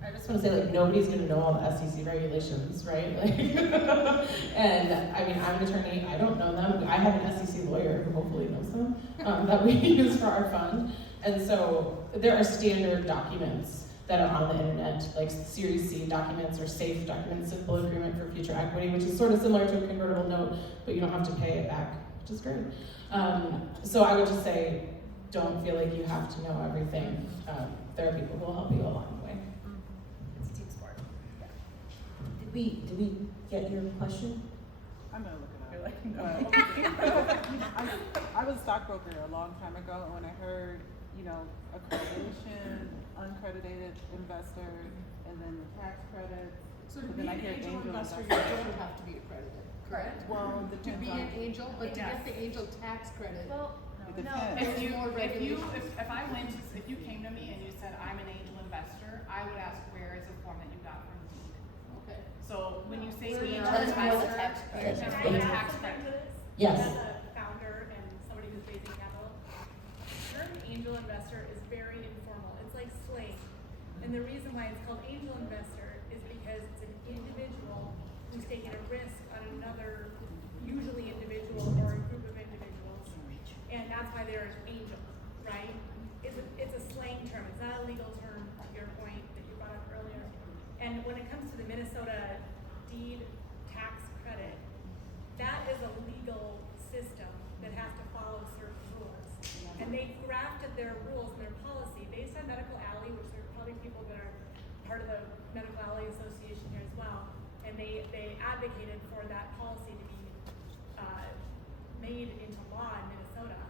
I just just want to say, like, nobody's going to know all the SEC regulations, right? Like, and I mean, I'm an attorney, I don't know them. I have an SEC lawyer who hopefully knows them, that we use for our fund. And so there are standard documents that are on the internet, like Series C documents or SAFE documents, simple agreement for future equity, which is sort of similar to a convertible note, but you don't have to pay it back, which is great. So I would just say, don't feel like you have to know everything. There are people who will help you along the way. It's a team sport. Did we get your question? I'm gonna look it up. I was a stockbroker a long time ago, and when I heard, you know, accreditation, uncredited investor, and then the tax credits. So to but be then I an hear angel investor, you investor. don't have to be accredited, correct? Well, To depends be on. an angel, but to Yes. get the angel tax credit. Well, It no, depends. If you, If I went to, if you came to me and you said, I'm an angel investor, I would ask, where is the form that you got from Deed? Okay. So when you say So angel that's more the investor, tax credit. that's Can for I the add tax credit. Yes. As a founder and somebody who's raising capital, the term angel investor is very informal. It's like slang. And the reason why it's called angel investor is because it's an individual who's taking a risk on another, usually individual or a group of individuals. And that's why they're angels, right? It's a slang term. It's not a legal term, to your point that you brought up earlier. And when it comes to the Minnesota deed tax credit, that is a legal system that has to follow certain rules. And they crafted their rules and their policy based on Medical Alley, which there are probably people that are part of the Medical Alley Association here as well. And they advocated for that policy to be made into law in Minnesota.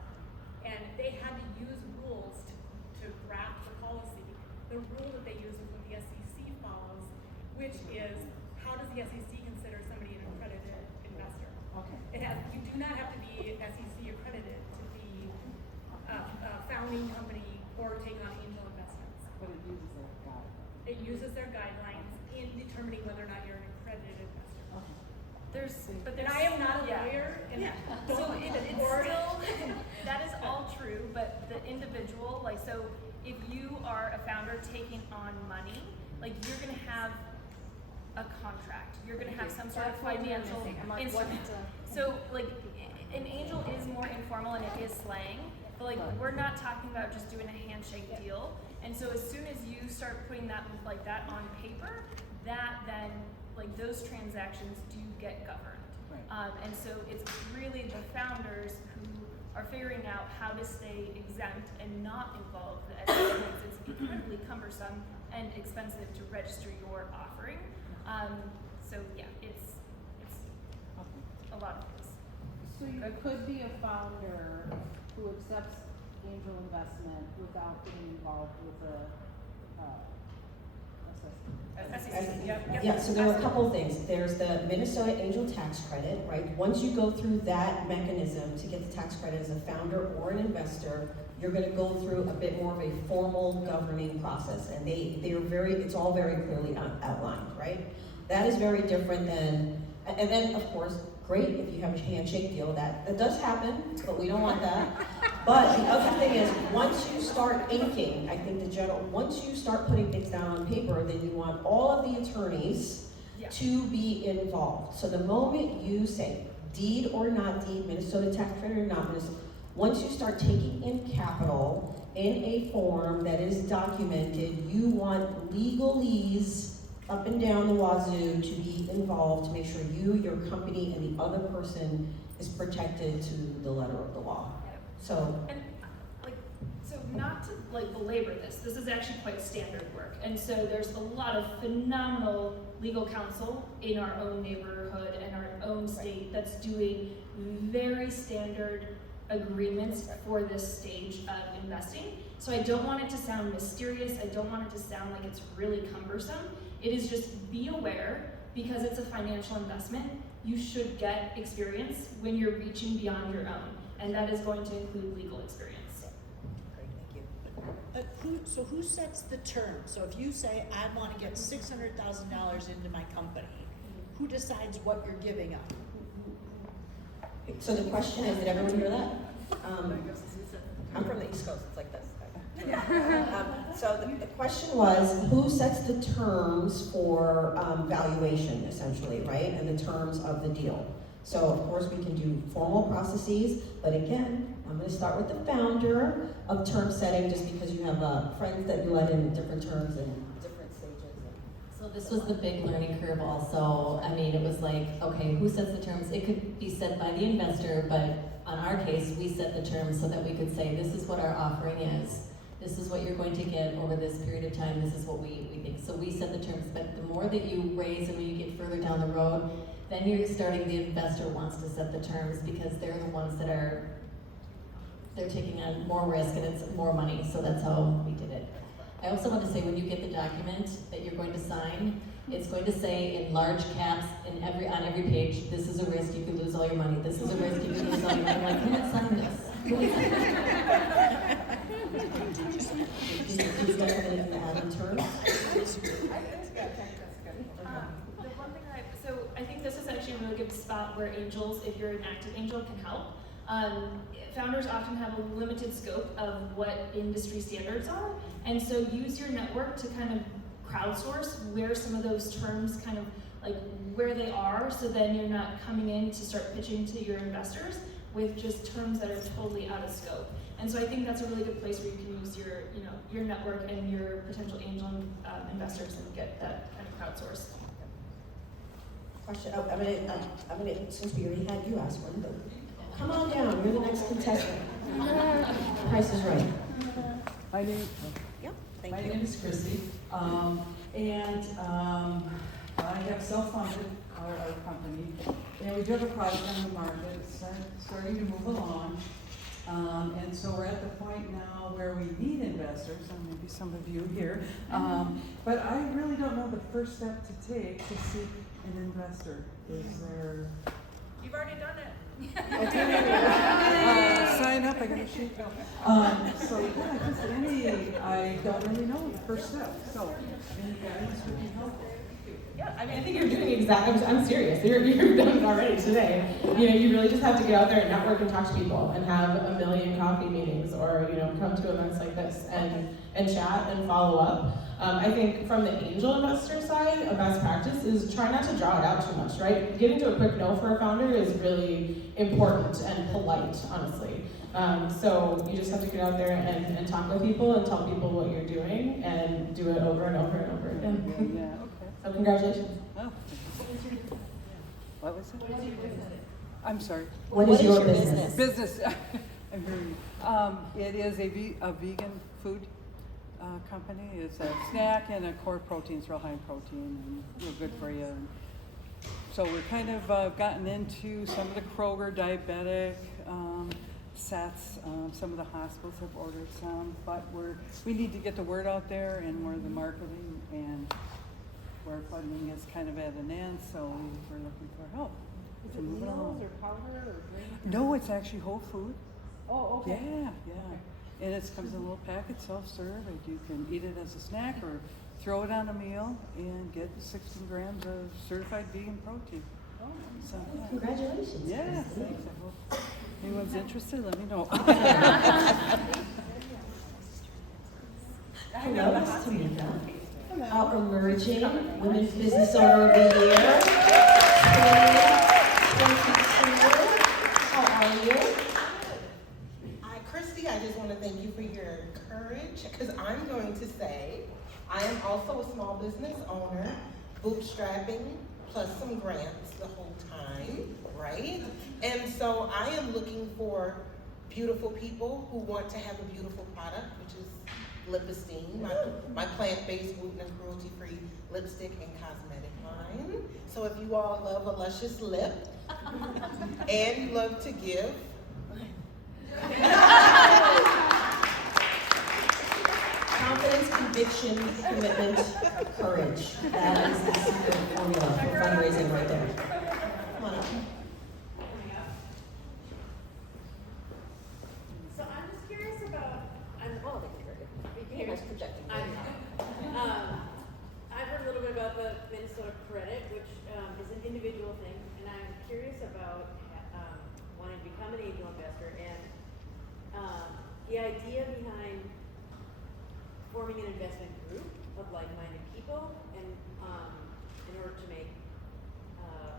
And they had to use rules to draft the policy. The rule that they use is what the SEC follows, which is how does the SEC consider somebody an accredited investor? Okay. You do not have to be SEC accredited to be a founding company or take on angel investments. But it uses a guide. It uses their guidelines in determining whether or not you're an accredited investor. Okay. But I am not a lawyer, and don't So be it's bored. still, that is all true, but the individual, like, so if you are a founder taking on money, like, you're gonna have a contract, you're gonna have some sort of financial instrument. So, like, an angel is more informal and it is slang, but like, we're not talking about just doing a handshake deal. And so as soon as you start putting that, like, that on paper, that then, like, those transactions do get governed. Right. And so it's really the founders who are figuring out how to stay exempt and not involve the SEC because it's incredibly cumbersome and expensive to register your offering. So yeah, it's a lot of things. So you could be a founder who accepts angel investment without getting involved with a, SEC, yep. Yeah, so there are a couple things. There's the Minnesota Angel Tax Credit, right? Once you go through that mechanism to get the tax credit as a founder or an investor, you're gonna go through a bit more of a formal governing process. And it's all very clearly outlined, right? That is very different than, and then of course, great if you have a handshake deal, that does happen, but we don't want that. But the other thing is, once you start inking, I think once you start putting things down on paper, then you want all of the attorneys to be involved. So the moment you say deed or not deed, Minnesota tax credit or not, once you start taking in capital in a form that is documented, you want legalese up and down the wazoo to be involved to make sure you, your company, and the other person is protected to the letter of the law. So, And so not to like belabor this is actually quite standard work. And so there's a lot of phenomenal legal counsel in our own neighborhood and our own state that's doing very standard agreements for this stage of investing. So I don't want it to sound mysterious. I don't want it to sound like it's really cumbersome. It is just be aware, because it's a financial investment, you should get experience when you're reaching beyond your own. And that is going to include legal experience. Great, thank you. So who sets the term? So if you say, I want to get $600,000 into my company, who decides what you're giving up? so the question is, did everyone hear that? I'm from the East Coast, it's like this. So the question was, who sets the terms for valuation, essentially, right? And the terms of the deal. So of course we can do formal processes, but again, I'm going to start with the founder of term setting, just because you have friends that you let in different terms and different stages. So this was the big learning curve also. I mean, it was like, okay, who sets the terms? It could be set by the investor, but on our case, we set the terms so that we could say, this is what our offering is. This is what you're going to get over this period of time. This is what we think. So we set the terms, but the more that you raise and when you get further down the road, then you're starting, the investor wants to set the terms because they're the ones that are, they're taking on more risk and it's more money. So that's how we did it. I also want to say, when you get the document that you're going to sign, it's going to say in large caps on every page, this is a risk, you could lose all your money. This is a risk, you could lose all your money. I'm like, who would sign this? Who would sign this? Did you guys have anything to add on terms? The one thing so I think this is actually a really good spot where angels, if you're an active angel, can help. Founders often have a limited scope of what industry standards are, and so use your network to kind of crowdsource where some of those terms kind of like where they are, so then you're not coming in to start pitching to your investors with just terms that are totally out of scope. And so I think that's a really good place where you can use your, your network and your potential angel investors and get that kind of crowdsourced. Question. I'm gonna, since we already had you ask one, but come on down. You're the next contestant. Price is right. My name. Yep. My name is Chrissy, and I have self-funded our company, and we do have a project on the market. It's starting to move along. And so we're at the point now where we need investors, and maybe some of you here, but I really don't know the first step to take to seek an investor. Is there? You've already done it. Sign up, I got a sheet. So yeah, just I don't really know the first step, so any guidance would be helpful. Yeah, I mean, I think you're doing exactly, I'm serious, you're done it already today. You really just have to get out there and network and talk to people and have a million coffee meetings or, come to events like this and chat and follow up. I think from the angel investor side, a best practice is try not to draw it out too much, right? Getting to a quick no for a founder is really important and polite, honestly. So you just have to get out there and talk with people and tell people what you're doing and do it over and over and over again. Yeah, okay. So congratulations. Oh. What was it? I'm sorry. What is your business? Business. I'm hearing. It is a vegan food company. It's a snack and a core protein. It's real high in protein and real good for you. So we're kind of gotten into some of the Kroger diabetic sets. Some of the hospitals have ordered some, but we need to get the word out there, and we're the marketing and where funding is kind of at an end, so we're looking for help. Is it meals or powder or drink? No, it's actually whole food. Oh, okay. Yeah. And it comes in a little packet, self-serve, and you can eat it as a snack or throw it on a meal and get 16 grams of certified vegan protein. Oh, so, yeah. Congratulations. Yeah, thanks. I hope anyone's interested, let me know. Hello, this is Tamika. Our emerging Women's Business Owner of the Year, 2022. How are you? Hi, Christy. I just want to thank you for your courage, because I'm going to say I am also a small business owner, bootstrapping plus some grants the whole time, right? And so I am looking for beautiful people who want to have a beautiful product, which is Lipistine, my plant-based, gluten and cruelty-free lipstick and cosmetic line. So if you all love a luscious lip and you love to give, Confidence, conviction, commitment, courage. That is the secret formula for fundraising right there. Come on up. So I'm just curious about, projecting. I've heard a little bit about the Minnesota Accredited, which is an individual thing, and I'm curious about wanting to become an angel investor and the idea behind forming an investment group of like-minded people and, in order to make,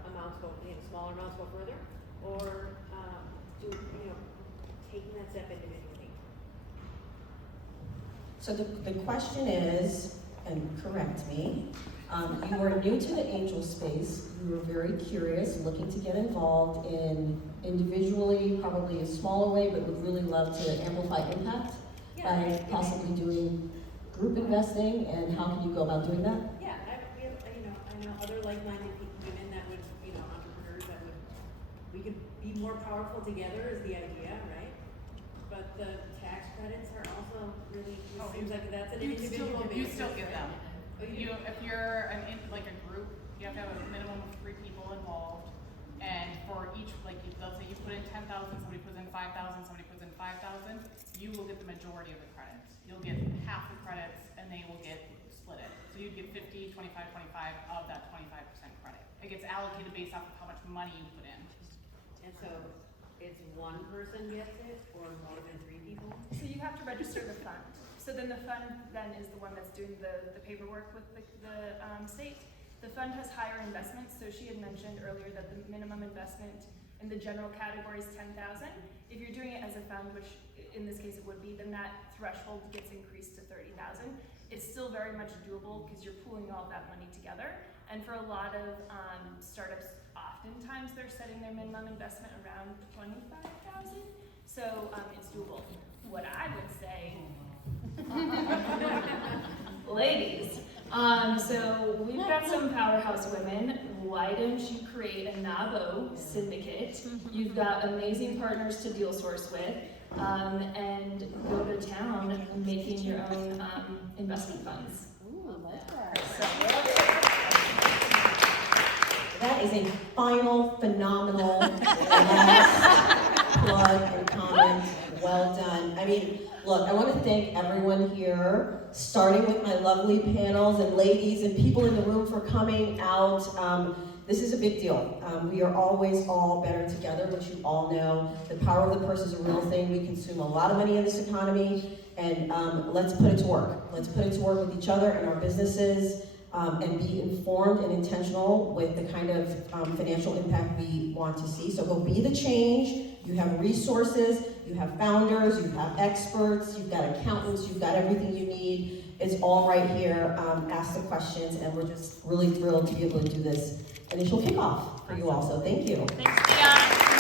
amounts go, smaller amounts go further, or, taking that step individually? So the question is, and correct me, you are new to the angel space, you were very curious, looking to get involved in individually, probably a smaller way, but would really love to amplify impact by possibly doing group investing, and how can you go about doing that? Yeah, I know other like-minded women that would, entrepreneurs that would, we could be more powerful together is the idea, right? But the tax credits are also really, seems like that's an individual basis. You still get them. Oh, If you're like a group, you have to have a minimum of 3 people involved. And for each, let's say you put in 10,000, somebody puts in 5,000, somebody puts in 5,000, you will get the majority of the credits. You'll get half the credits and they will get split it. So you'd get 50, 25, 25 of that 25% credit. It gets allocated based off of how much money you put in. And so it's one person gets it or more than 3 people? So you have to register the fund. So then the fund then is the one that's doing the paperwork with the state. The fund has higher investments, so she had mentioned earlier that the minimum investment in the general category is 10,000. If you're doing it as a fund, which in this case it would be, then that threshold gets increased to 30,000. It's still very much doable because you're pooling all that money together. And for a lot of startups, oftentimes they're setting their minimum investment around 25,000. So it's doable. What I would say, ladies, so we've got some powerhouse women. Why don't you create a NAWBO syndicate? You've got amazing partners to deal source with, and go to town making your own investment funds. Ooh, I like that. That is a final, phenomenal, last plug and comment. Well done. I mean, look, I want to thank everyone here, starting with my lovely panels and ladies and people in the room for coming out. This is a big deal. We are always all better together, which you all know. The power of the purse is a real thing. We consume a lot of money in this economy, and let's put it to work. Let's put it to work with each other and our businesses, and be informed and intentional with the kind of financial impact we want to see. So go be the change. You have resources, you have founders, you have experts, you've got accountants, you've got everything you need. It's all right here. Ask the questions, and we're just really thrilled to be able to do this initial kickoff for you all. So thank you. Thanks, Dionne.